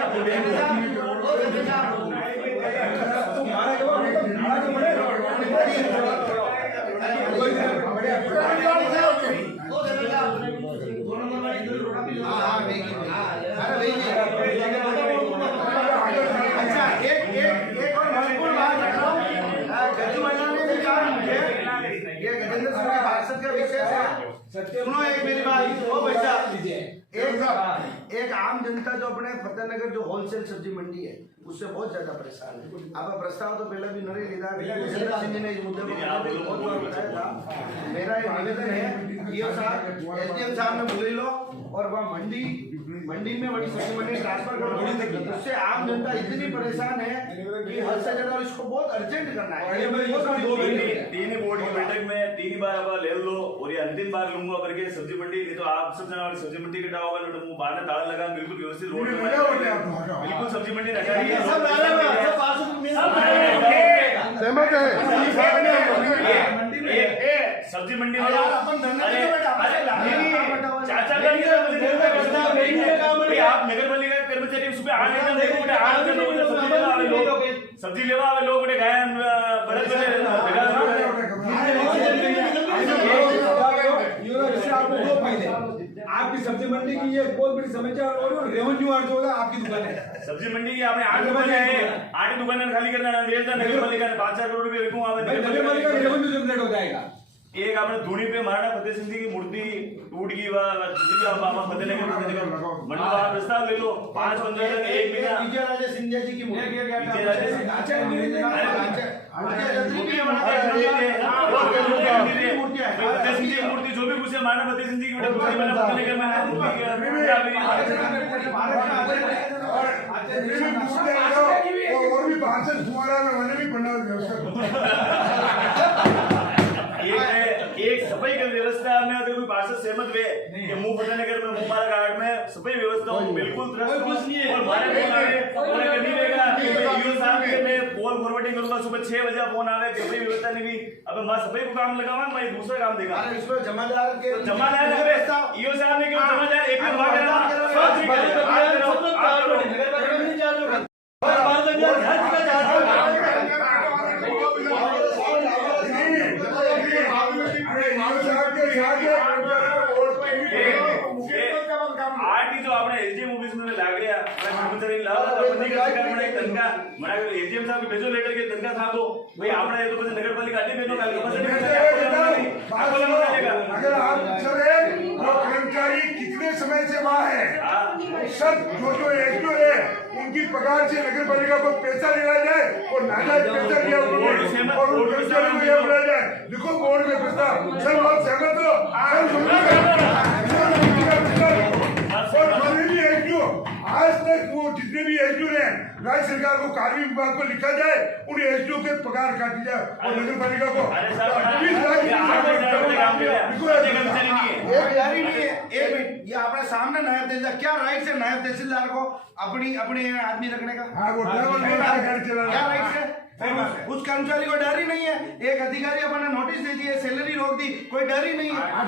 अच्छा एक और महत्वपूर्ण बात रख रहा हूँ, गति महिला ने भी कहा मुझे, ये गजेंद्र सिंह के पार्षद का विशेष है। सुनो एक मेरी बात, ओ बच्चा, एक आम जनता जो अपने फतेहनगर जो होलसेल सब्जी मंडी है उससे बहुत ज्यादा परेशान है। आप प्रस्ताव तो पहले भी नरे गजेंद्र सिंह जी ने इस मुद्दे को बहुत बार उठाया था। मेरा ये निवेदन है कि एसडीएम साहब ने बुला लो और वह मंडी में बड़ी सब्जी मंडी ट्रांसफर करो। उससे आम जनता इतनी परेशान है कि हद से ज्यादा इसको बहुत अर्जेंट करना है। तीन ही बोर्ड की बैठक में 3 बार अब ले लो और ये अंतिम बार लूंगा करके सब्जी मंडी, नहीं तो आप सब जना सब्जी मंडी कटा होगा तो मुंह बाहर ताला लगा, बिल्कुल व्यवस्थित रोड बिल्कुल सब्जी मंडी रखा है। सहमत है सब्जी मंडी आप नगर पालिका कर्मचारी उस पर सब्जी लेवा लोग आपकी सब्जी मंडी की ये बहुत बड़ी समस्या और रेवेन्यू अर्ज होगा आपकी दुकान है। सब्जी मंडी की आपने 8 दुकानें हैं, 8 दुकानें खाली करना है, नगर पालिका ने 5-4 करोड़ रुपए रखूंगा, नगर पालिका रेवेन्यू जनरेट हो जाएगा। एक आपने धूनी पे महाराणा फतेह सिंह जी की मूर्ति टूट गई, फतेहनगर मंडल प्रस्ताव ले लो, 5-15 जन एक महीना विजय राजे सिंधिया जी की मूर्ति जो भी कुछ है महाराणा फतेह सिंह जी की और भी पार्षद तुम्हारा मैंने भी पंडाल व्यवस्था एक सफाई की व्यवस्था में अगर कोई पार्षद सहमत हुए कि मुंह फतेहनगर में मुंह मारा घाट में सफाई व्यवस्था हो बिल्कुल और हमारे फोन आवे करनी रहेगा। ईओ साहब के मैं कॉल फॉरवर्डिंग करूंगा, सुबह 6 बजे फोन आवे सफाई व्यवस्था नहीं भी, अब मैं सफाई को काम लगाऊंगा, मैं दूसरा काम देगा। इसमें जमादार के जमादार ईओ साहब ने क्यों जमादार एक आरटी जो आपने एसडीएम ऑफिस में लाग गया कर्मचारी तनखा एसडीएम साहब भेजो लेटर के तनखा था तो भाई आपने ये तो बस नगर पालिका आदि भेजो अगर आप चले वो कर्मचारी कितने समय से वहाँ है, सब जो एक्टिव है उनकी पगार से नगर पालिका को पैसा दिया जाए और नाजायज पैसा दिया और उन कर्मचारी को यह बोला जाए देखो बोर्ड में प्रस्ताव सर बहुत सहमत हो। आज तक वो जितने भी एसडीओ हैं राज्य सरकार को कार्मिक विभाग को लिखा जाए उन एसडीओ के पगार काटी जाए और नगर पालिका को 20 लाख एक मिनट, ये आपने सामने नायब तहसीलदार, क्या राइट से नायब तहसीलदार को अपने आदमी रखने का? हाँ वो ड्राइवर क्या राइट से? उस कर्मचारी को डर ही नहीं है। एक अधिकारी अपना नोटिस दे दिए, सैलरी रोक दी, कोई डर ही नहीं है। आज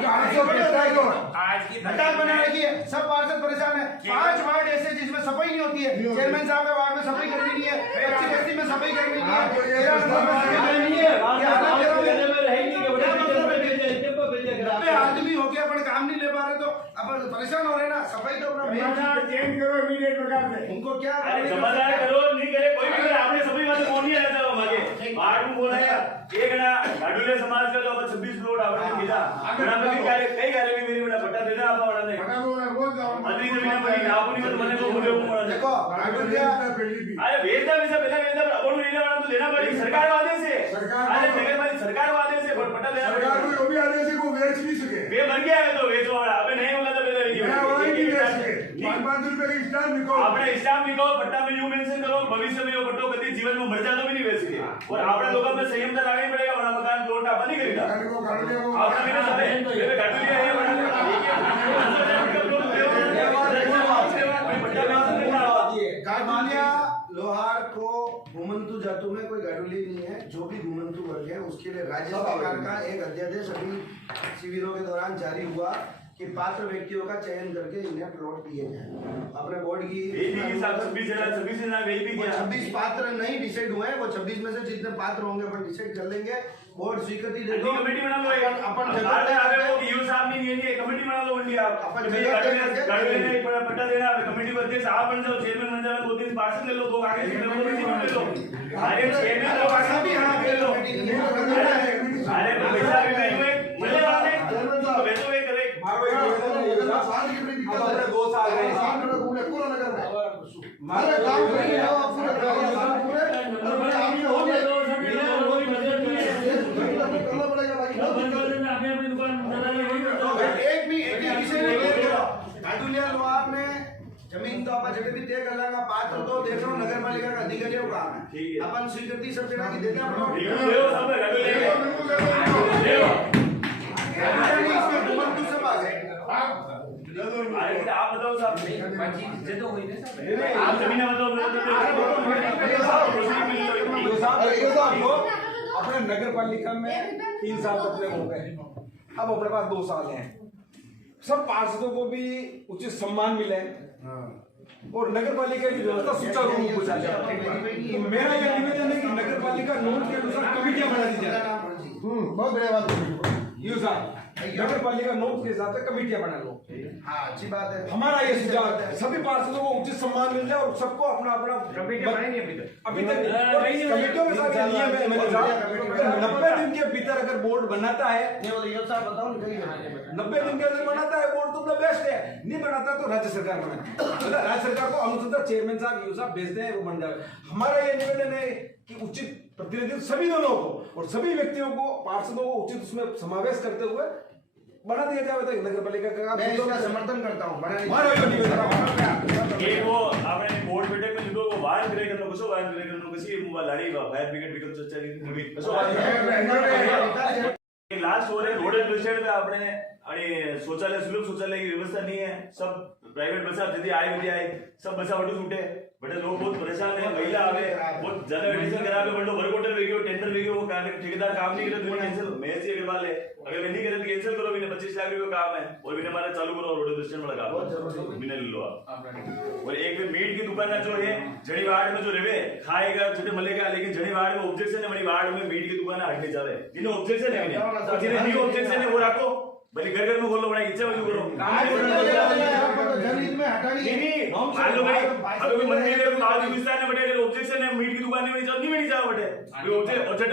की हड़ताल बना रखी है, सब पार्षद परेशान है। 5 वार्ड ऐसे जिसमें सफाई नहीं होती है। चेयरमैन साहब के वार्ड में सफाई करनी नहीं है, 25 बस्ती में सफाई करनी नहीं है, 13 नंबर में सफाई नहीं है। आदमी होके अपन काम नहीं ले पा रहे तो अपन परेशान हो रहे ना। सफाई तो अपना चेंज करो इमीडिएट प्रकार से। उनको क्या अरे समाधान करो, नहीं करे कोई भी करे, आपने सभी बातें कौन नहीं आता हो आगे बाहर में बोला है एक ना गाडुले समाज का जो 26 प्लॉट आपने किया बड़ा में क्या कई गाले में मेरी बड़ा पट्टा देना आप बड़ा नहीं मंत्री जमीन पर आपनी मत मने को बोले को देखो अरे वेदा वैसा पहला वेदा अपन लेने वाला तो लेना पड़ेगा सरकार वादे से अरे नगर वाली सरकार वादे से पट्टा देना सरकार को वो भी आदेश है को बेच नहीं सके। वे मर गया है तो वेचो वाला अबे नहीं बोला तो पहले 5 रुपए की स्टाम्प निको આપણે હિસાબ નીકળો પટ્ટા में यूं मेंशन करो भविष्य में यो पट्टो कभी जीवन में मर जातो भी नहीं बेच सके और आपने लोगों में संयम तो लानी पड़ेगा बड़ा मकान प्लॉट आप नहीं खरीदा आपने भी नहीं ये गाड़ी लिया है गाडुलिया लोहार को घुमंतु जातु में कोई गाडुली नहीं है। जो भी घुमंतु वर्ग है उसके लिए राज्य सरकार का एक अध्यादेश अभी शिविरों के दौरान जारी हुआ कि पात्र व्यक्तियों का चयन करके इन्हें प्लॉट दिए जाए। अपने बोर्ड की 26 पात्र नहीं डिसाइड हुए हैं, वो 26 में से जितने पात्र होंगे अपन डिसाइड कर लेंगे। बोर्ड स्वीकृति दे दो, कमेटी बना लो अपन यूं साहब नहीं ये कमेटी बना लो इंडिया अपन गाड़ी पट्टा देना कमेटी को अध्यक्ष आप बन जाओ, चेयरमैन बन जाओ, 2-3 पार्षद ले लो, 2 आगे से ले लो, अरे चेयरमैन लोग आगे भी हां ले लो, अरे पैसा भी नहीं हुए मजे वाले तो वैसे वे करे साल की ब्रेक अपने 2 साल रहे साल पूरे पूरा नगर में मारे काम करेंगे आप पूरे पूरे और बड़े आदमी हो गए करना पड़ेगा बाकी एक भी विषय नहीं करो। गाडुलिया लोहार ने जमीन तो अपन जब भी तय कर लेगा पात्र तो देख लो नगर पालिका का अधिकारियों का काम है। अपन स्वीकृति सब जगह की देते हैं इसमें घुमंतु सब आ गए। आप बताओ साहब बातचीत तो हुई ना सब आप जमीन बताओ आपको अपने नगर पालिका में 3 साल अपने हो गए, अब अपने पास 2 साल हैं। सब पार्षदों को भी उचित सम्मान मिले और नगर पालिका की व्यवस्था सुचारू रूप से चले। मेरा यह निवेदन है कि नगर पालिका नोट के अनुसार कमेटियां बना दी जाए। बहुत बढ़िया बात यू साहब नगर पालिका नोट के हिसाब से कमेटियां बना लो। हाँ अच्छी बात है। हमारा ये सुझाव है सभी पार्षदों को उचित सम्मान मिल जाए और सबको अपना अपना कमेटियां बनाएंगे अभी तक कमेटियों के साथ नियम है एमएलए साहब 90 दिन के भीतर अगर बोर्ड बनाता है ये साहब बताओ 90 दिन के अंदर बनाता है बोर्ड तो बेस्ट है, नहीं बनाता तो राज्य सरकार बनाती है। राज्य सरकार को अनुसंधान चेयरमैन साहब यू साहब भेजते हैं वो बन जाए। हमारा ये निवेदन है कि उचित प्रतिनिधित्व सभी दोनों को और सभी व्यक्तियों को पार्षदों को उचित उसमें समावेश करते हुए बना दिया जाए। नगर पालिका का मैं इसका समर्थन करता हूँ। एक वो આપણે બોર્ડ બેઠક में લીધો वो વાહન કરે કરનો કશો વાહન કરે કરનો કશી લાડી ફાયર બ્રિગેડ વિકલ્પ ચર્ચા કરી કશો વાહન लास्ट हो रहे रोड एंड ब्रिज में आपने अरे शौचालय सुलभ शौचालय की व्यवस्था नहीं है। सब प्राइवेट बसा जल्दी आए सब बसा वटू छूटे बटे लोग बहुत परेशान है। महिला आवे बहुत ज्यादा एडिशन करावे बड़ो वर्क ऑर्डर वेगयो टेंडर वेगयो वो ठेकेदार काम नहीं करे तो कैंसिल महेश अग्रवाल है अगर वे नहीं करे तो कैंसिल करो। मैंने 25 लाख रुपए काम है और मैंने हमारा चालू करो रोड एंड में लगा मैंने ले लो आप। और एक मीट की दुकान जो है जड़ी वार्ड में जो रहे खाएगा छोटे मलेगा लेकिन जड़ी वार्ड में ऑब्जेक्शन है बड़ी वार्ड में मीट की दुकान हटने जावे जिन्हें ऑब्जेक्शन है जिन्हें नहीं ऑब्जेक्शन है वो रखो भले घर में खोलो बड़ा इच्छा वही करो जनहित में हटानी नहीं मान लो भाई अगर मंदिर में आज विस्तार में बटे ऑब्जेक्शन है मीट की दुकान में नहीं जाओ बटे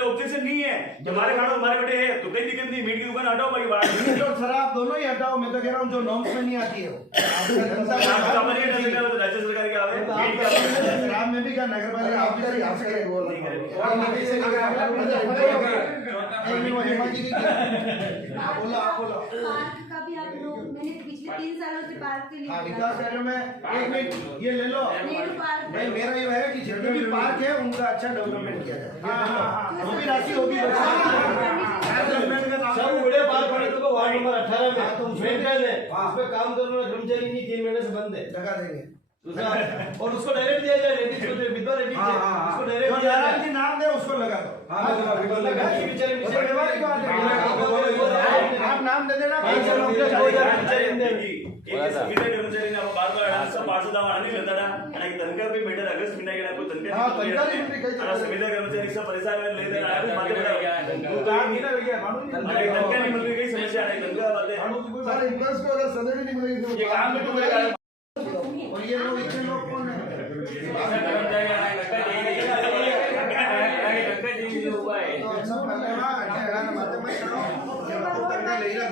ऑब्जेक्शन नहीं है हमारे खाड़ो हमारे बटे है तो कोई दिक्कत नहीं मीट की दुकान हटाओ भाई बात और शराब दोनों ही हटाओ। मैं तो कह रहा हूँ जो नॉर्म्स में नहीं आती है राज्य सरकार के आवे शराब में भी क्या नगर पालिका पार्क का भी आप लोग मैंने पिछले 3 सालों से पार्क के लिए विकास कार्य में एक मिनट ये ले लो नेहरू पार्क भाई मेरा ये है कि जितने भी पार्क है उनका अच्छा डेवलपमेंट किया जाए। वो भी राशि होगी सब बड़े पार्क बने तो वार्ड नंबर 18 में तो उसमें काम करने कर्मचारी नहीं 3 महीने से बंद है लगा देंगे और उसको डायरेक्ट दिया जाए रेडी को जो विद्वा रेडी उसको डायरेक्ट जो नारायण जी नाम दे उसको लगा दो आप नाम दे देना संविधा कर्मचारी ने बार-बार पार्षद आणि लेताना आणि तनका भी मीटर अगस्त महीना गेला को तनका संविधा कर्मचारी सब परेशान लेते हैं माते बड़ा तनका नहीं मिल गई समस्या है तनका बातें सर इम्प्रेस को अगर सैलरी नहीं मिलेगी ये काम में तो करेगा और ये लोग इतने लोग कौन है तो सब लेगा माते में तनका लेगा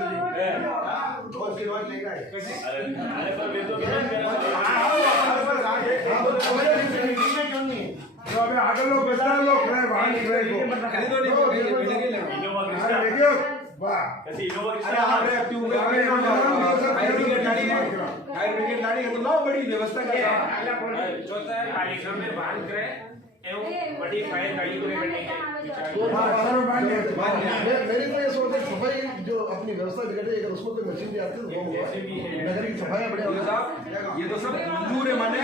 और फिर और लेगा अरे पर वे तो तो अबे आगे लोग बता लोग खड़े बाहर निकले को देखियो वाह कैसे इनोवा अरे आप एक्टिव हो गए फायर ब्रिगेड गाड़ी है तो लाओ बड़ी व्यवस्था कर चौथा है कार्यक्रम में बांध करे एवं बड़ी फायर गाड़ी को लेकर नहीं मेरी तो ये सोच है सफाई जो अपनी व्यवस्था बिगड़े अगर उसको तो मशीन भी आती है तो नगर की सफाई बढ़िया ये तो सब मंजूर है माने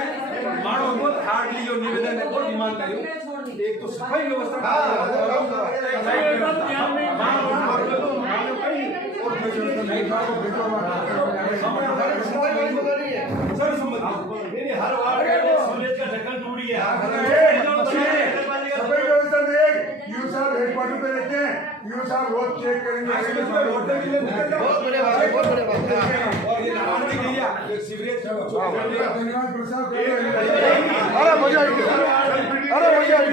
मानो बहुत हार्डली जो निवेदन है वो डिमांड करियो एक तो सफाई व्यवस्था सर संबंधी हर वार्ड में सूरज का ढक्कन टूट गया सफाई व्यवस्था देख यू साहब हेडक्वार्टर पे रहते हैं यू साहब रोज चेक करेंगे बहुत बड़े बात और ये नाम नहीं दिया सीवरेज धन्यवाद प्रसाद अरे मजा आई अरे मजा आई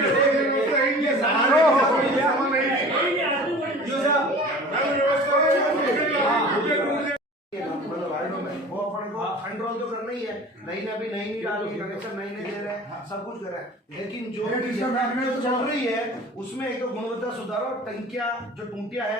वो अपन को कंट्रोल तो करना ही है नहीं ना भी नहीं डाली कनेक्शन नहीं दे रहे हैं सब कुछ कर रहे हैं लेकिन जो चल रही है उसमें एक तो गुणवत्ता सुधारो टंकियां जो टूटियां है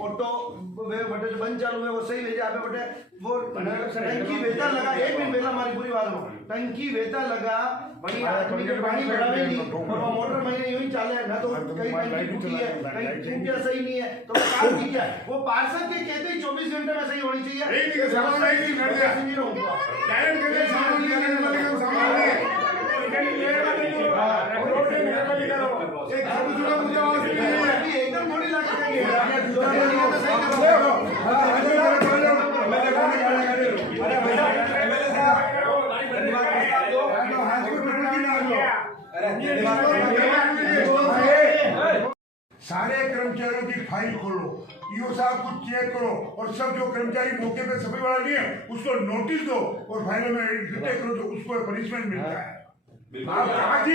ऑटो बटे जो बंद चालू है वो सही भेजे आप बटे वो टंकी वेता लगा एक मिनट पहला हमारी पूरी बात हो टंकी वेता लगा बड़ी आदमी के पानी बढ़ावे नहीं और वो मोटर महीने यूं ही चाले ना तो कहीं टंकी टूटी है कहीं टूटिया सही नहीं है तो काम की क्या है वो पार्षद के कहते ही 24 घंटे में सही होनी चाहिए नहीं सामान नहीं कर दिया डायरेक्ट करके सामान लेके वाले को सामान ले एक सब जुड़ा मुझे आवाज नहीं है एकदम थोड़ी लग जाएंगे सारे कर्मचारियों की फाइल खोलो ईओ साहब कुछ चेक करो और सब जो कर्मचारी मौके पे सफाई वाला नहीं है उसको नोटिस दो और फाइलों में डिटेक्ट करो तो उसको पनिशमेंट मिलता है कागज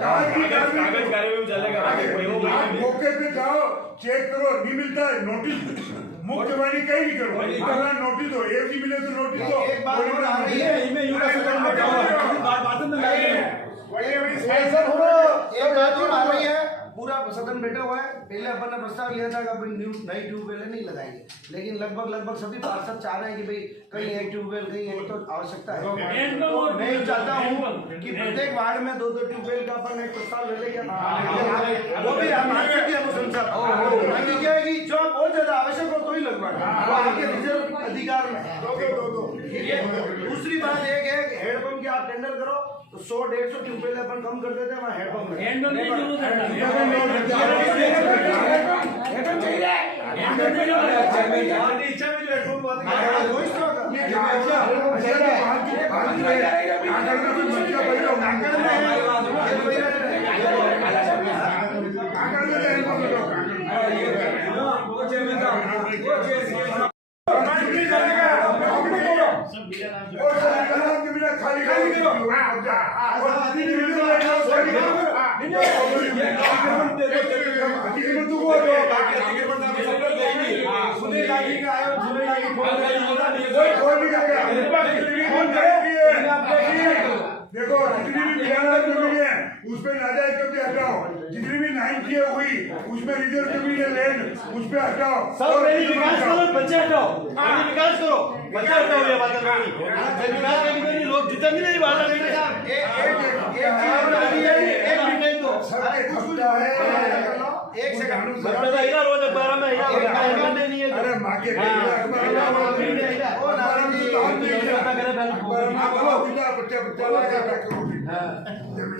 कार्रवाई में चलेगा आप मौके पे जाओ चेक करो नहीं मिलता है नोटिस मुख्यवाणी कहीं नहीं करो अगर नोटिस दो एक ही मिले तो नोटिस दो एक बात और आ रही है इनमें यूं का सदन में जाओ बात में लगे ऐसा हो एक बात और आ रही है पूरा सदन बैठा हुआ है पहले अपन ने प्रस्ताव लिया था कि अपन नई ट्यूबवेल नहीं लगाएंगे लेकिन लगभग सभी पार्षद चाह रहे हैं कि भाई कहीं एक ट्यूबवेल कहीं एक तो आवश्यकता है मैं चाहता हूँ कि प्रत्येक वार्ड में 2-2 ट्यूबवेल का अपन एक प्रस्ताव ले लेंगे वो भी हमारे अनुशंसा बाकी क्या है कि जो बहुत ज्यादा आवश्यक हो तो ही लगवाना वो आपके रिजर्व अधिकार में दूसरी बात एक है हेडपंप की आप टेंडर करो तो 100-150 ट्यूबवेल अपन कम कर देते हैं वहाँ हेडपंप देखो जितनी भी जमीन है उसमें नाजायज कब्जे हटाओ जितनी भी नाइन किए हुई उसमें रिजर्व जमीन है लैंड उस पे हटाओ सब विकास करो बच्चे हटाओ विकास करो बच्चे हटाओ ये बात विकास करेंगे लोग जितने नहीं बात एक सेकंड रोज अखबार में अरे माँ के ना करे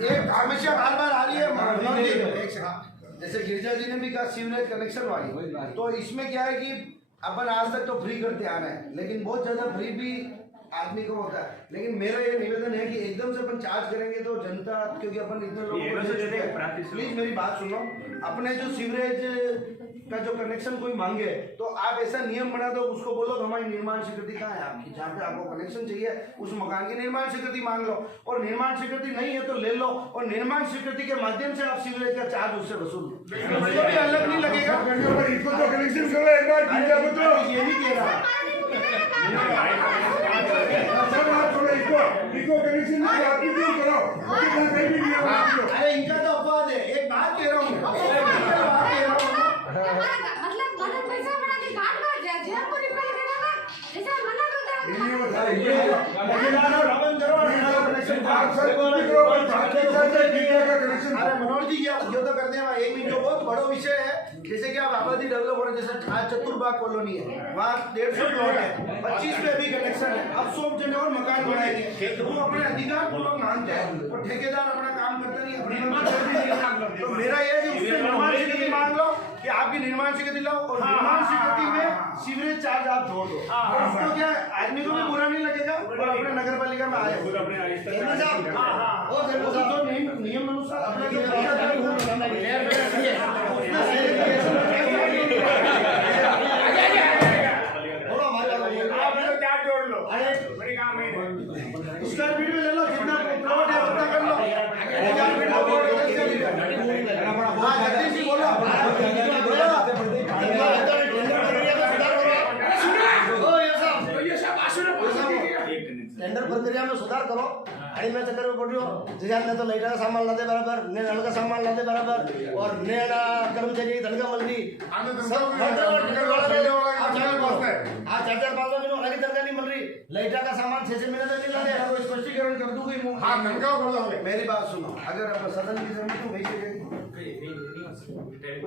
एक हमेशा बार आ रही है मनोज जी, एक सेकंड। जैसे गिरिजा जी ने भी कहा सीवरेज कनेक्शन वाली, तो इसमें क्या है कि अपन आज तक तो फ्री करते आ रहे हैं, लेकिन बहुत ज्यादा फ्री भी आदमी को होता है। लेकिन मेरा ये निवेदन है कि एकदम से अपन चार्ज करेंगे तो जनता, क्योंकि अपन इतने लोग, प्लीज मेरी बात सुनो। अपने जो सीवरेज का जो कनेक्शन कोई मांगे तो आप ऐसा नियम बना दो, उसको बोलो हमारी निर्माण स्वीकृति कहाँ है आपकी, जहाँ पे आपको कनेक्शन चाहिए उस मकान की निर्माण स्वीकृति मांग लो, और निर्माण स्वीकृति नहीं है तो ले लो, और निर्माण स्वीकृति के माध्यम से आप सीवरेज का चार्ज उससे वसूल लो, उसको भी अलग नहीं लगेगा। इसको तो कनेक्शन करो एक बार, ये नहीं कह रहा, इसको कनेक्शन अरे इनका तो अपवाद है। एक बात कह रहा हूँ, मतलब मदद पैसा बना के काट काट जाए जेल को रिपेयर करेगा ऐसा मना करता है। अरे मनोज जी ये तो करते हैं, एक मिनट जो बहुत बड़ा विषय है, जैसे कि आप आबादी डेवलप हो रहे हैं, जैसे आज चतुर्बाग कॉलोनी है, वहाँ 150 प्लॉट है, 25 पे भी कनेक्शन है, अब 100 जने और मकान बनाएंगे, तो वो अपने अधिकार पूर्वक मांगते हैं, और ठेकेदार अपना काम करता नहीं, अपनी। तो मेरा ये है कि उससे निर्माण स्वीकृति मांग लो कि आपकी निर्माण स्वीकृति लाओ, और निर्माण स्वीकृति में सीवरेज चार्ज आप जोड़ दो, उसको क्या आदमी को भी बुरा नहीं लगेगा, और अपने नगर पालिका में आए नियम अनुसार अपने स्क्वायर फीट में ले लो, जितना प्लॉट है उतना कर लो। जगदीश जी बोलो, टेंडर प्रक्रिया में सुधार करो। आणि मैं चक्कर में पड़ रही हो, जिजात ने तो लाइटा का सामान लादे बराबर, ने नल का सामान लादे बराबर, और ने ना कर्मचारी तनखा मिल रही, आज 4-5 महीनों लगी तनखा नहीं मिल रही, लाइटा का सामान 6 महीने तक नहीं ला रहे। तो स्पष्टीकरण कर दूंगी मुंह। हाँ तनखा कर दो। मेरी बात सुनो, अगर आप सदन की जमीन तो वैसे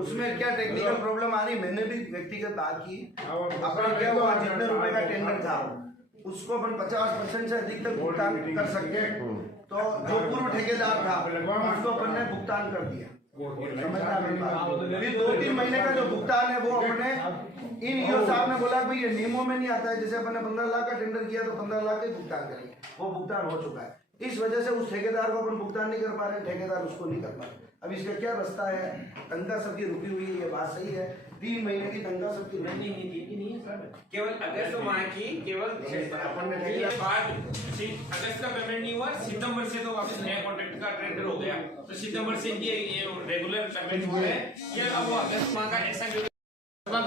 उसमें क्या टेक्निकल प्रॉब्लम आ रही, मैंने भी व्यक्तिगत बात की, अपना क्या हुआ, जितने रुपए का टेंडर था उसको अपन 50% से अधिक तक भुगतान कर सकते हैं, तो जो पूर्व ठेकेदार था उसको अपन ने भुगतान कर दिया। समझना मेरी बात। फिर 2-3 महीने का जो भुगतान है वो अपने इन ईओ साहब ने बोला भाई ये नियमों में नहीं आता है, जैसे अपन ने 15 लाख का टेंडर किया तो 15 लाख का भुगतान करेंगे, वो भुगतान हो चुका है। इस वजह से उस ठेकेदार को अपन भुगतान नहीं कर पा रहे, ठेकेदार उसको नहीं कर पा रहे। अब इसका क्या रास्ता है, तनख्वाह सबकी रुकी हुई है, ये बात सही है, 3 महीने की तनख्वाह सबकी नहीं है सर, केवल अगस्त माह की केवल अगस्त का पेमेंट नहीं हुआ, सितंबर से तो वापस नया कॉन्ट्रैक्ट का टेंडर हो गया, तो सितंबर से ये रेगुलर पेमेंट हो रहे हैं, ये अब वो अगस्त माह का ऐसा सामान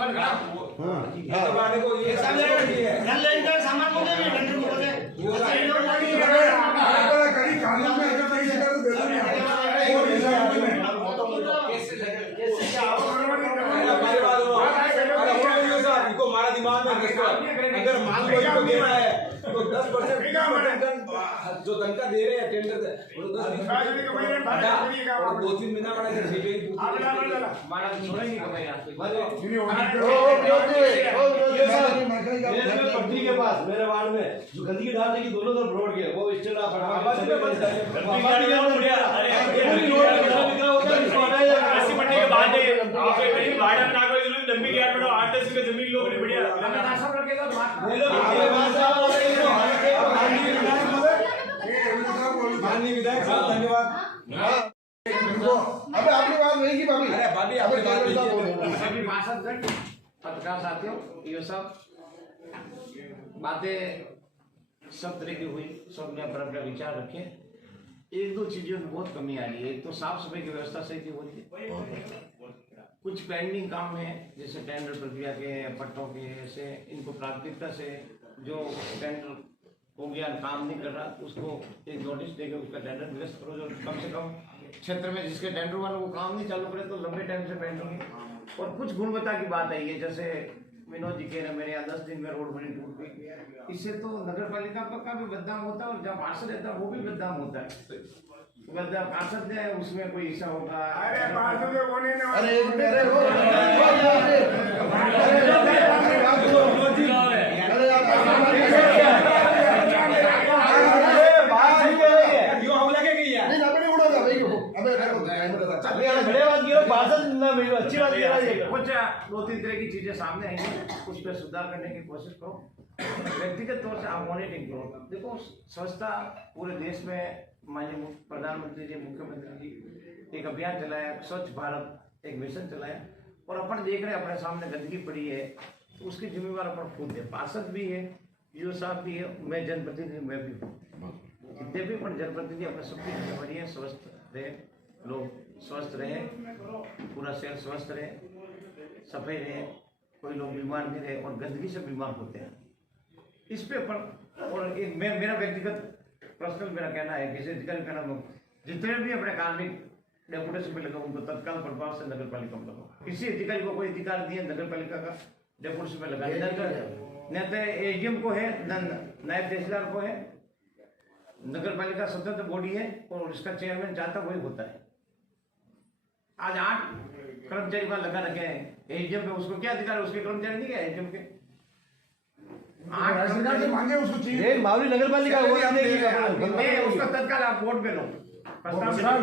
हमारा दिमाग में अगर मान लो है तो 10% जो तनख्वाह दे रहे हैं टेंडर वो 2-3 महीना पटरी के पास मेरे वार्ड में जो गंदगी डाल देगी दोनों तरफ रोड के वो स्टेट लंबी गैप में 8-10 की जमीन लोग ने बढ़िया माननीय विधायक साहब धन्यवाद। अबे आपने बात नहीं की भाभी, अरे भाभी आपने बात नहीं सभी पार्षदगण, पत्रकार साथियों, ये सब बातें सब तरह की हुई, सब ने अपना अपना विचार रखे। 1-2 चीजों में बहुत कमी आ रही है। एक तो साफ सफाई की व्यवस्था सही नहीं होती, कुछ पेंडिंग काम है जैसे टेंडर प्रक्रिया के, पट्टों के, ऐसे इनको प्राथमिकता से जो टेंडर हो गया काम नहीं कर रहा तो उसको एक नोटिस देकर उसका टेंडर निरस्त करो, जो कम से कम क्षेत्र में जिसके टेंडर वाले वो काम नहीं चालू करे तो लंबे टाइम से पेंडिंग है। और कुछ गुणवत्ता की बात आई है, जैसे विनोद जी कह रहे हैं मेरे यहाँ 10 दिन में रोड बनी टूट गई, इससे तो नगर पालिका का भी बदनाम होता है और जहाँ पार्षद रहता है वो भी बदनाम होता है। पार्षद है उसमें कोई हिस्सा होगा, अरे पार्षद वो नहीं अरे कुछ 2-3 तरह की चीजें सामने आएंगी, उस पर सुधार करने की कोशिश करो। व्यक्तिगत तौर से आप मॉनिटरिंग करो। देखो स्वच्छता पूरे देश में माननीय प्रधानमंत्री जी, मुख्यमंत्री जी एक अभियान चलाया, स्वच्छ भारत एक मिशन चलाया, और अपन देख रहे हैं अपने सामने गंदगी पड़ी है, तो उसकी जिम्मेवार अपन खुद है। पार्षद भी है, ईओ साहब भी है, मैं जनप्रतिनिधि मैं भी हूँ। जितने भी अपन जनप्रतिनिधि अपने सबकी जिम्मेवारी है, स्वस्थ रहे, लोग स्वस्थ रहे, पूरा शहर स्वस्थ रहे, सफाई रहे, कोई लोग बीमार नहीं रहे, और गंदगी से बीमार होते हैं इस पे अपन। और एक मेरा व्यक्तिगत पर्सनल मेरा कहना है, किसी अधिकारी का नाम जितने भी अपने कार्मिक डेपुटेशन में लगा उनको तत्काल प्रभाव से नगर पालिका में लगाओ। किसी अधिकारी को कोई अधिकार दिए नगर पालिका का डेपुटेशन में लगा, न तो एजीएम को है, न नायब तहसीलदार को है। नगर पालिका स्वतंत्र बॉडी है और इसका चेयरमैन चाहता वही होता है। आज 8 कर्मचारी वहां लगा रखे हैं एजीएम पे, उसको क्या अधिकार है? उसके कर्मचारी नहीं है एजीएम के 8 कर्मचारी मांगे उसको चाहिए। मावली नगर पालिका उसका तत्काल आप वोट में लो, प्रस्ताव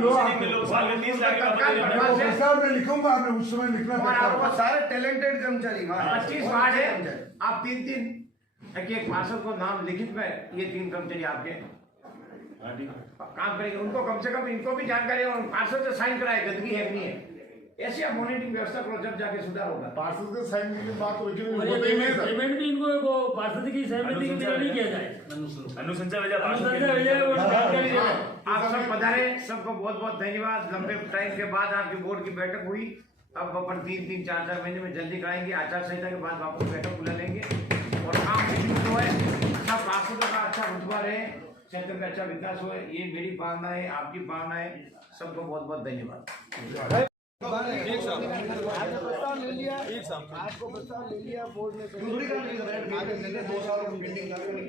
में लिखूंगा, मैं उस समय लिखना आपको सारे टैलेंटेड कर्मचारी 25 वार्ड है, आप 3-3 एक पार्षद को नाम लिखित में ये 3 कर्मचारी आपके काम करेंगे, उनको कम से कम इनको भी जानकारी और पार्षद से साइन कराए गंदगी है नहीं है। ऐसी आप मॉनिटरिंग व्यवस्था करो, जब जाके सुधार होगा। पार्षद के साइन की बात होती है, पेमेंट भी इनको पार्षद की सहमति के बिना नहीं किया जाए। अनुशंसा आप सब पधारे, सबको बहुत बहुत धन्यवाद। लंबे टाइम के बाद आपकी बोर्ड की बैठक हुई, अब अपन 3-3, 4-4 महीने में जल्दी कराएंगे। आचार संहिता के बाद वापस बैठक बुला लेंगे और काम जो है सब पार्षदों का अच्छा रुतबा रहे, क्षेत्र का अच्छा विकास हो, ये मेरी भावना है, आपकी भावना है। सबको बहुत बहुत धन्यवाद। प्रस्ताव ले लिया, आपको प्रस्ताव ले लिया बोर्ड में, दूसरी काम नहीं कर रहे हैं, आगे चलते 2 साल में पेंडिंग लग गई।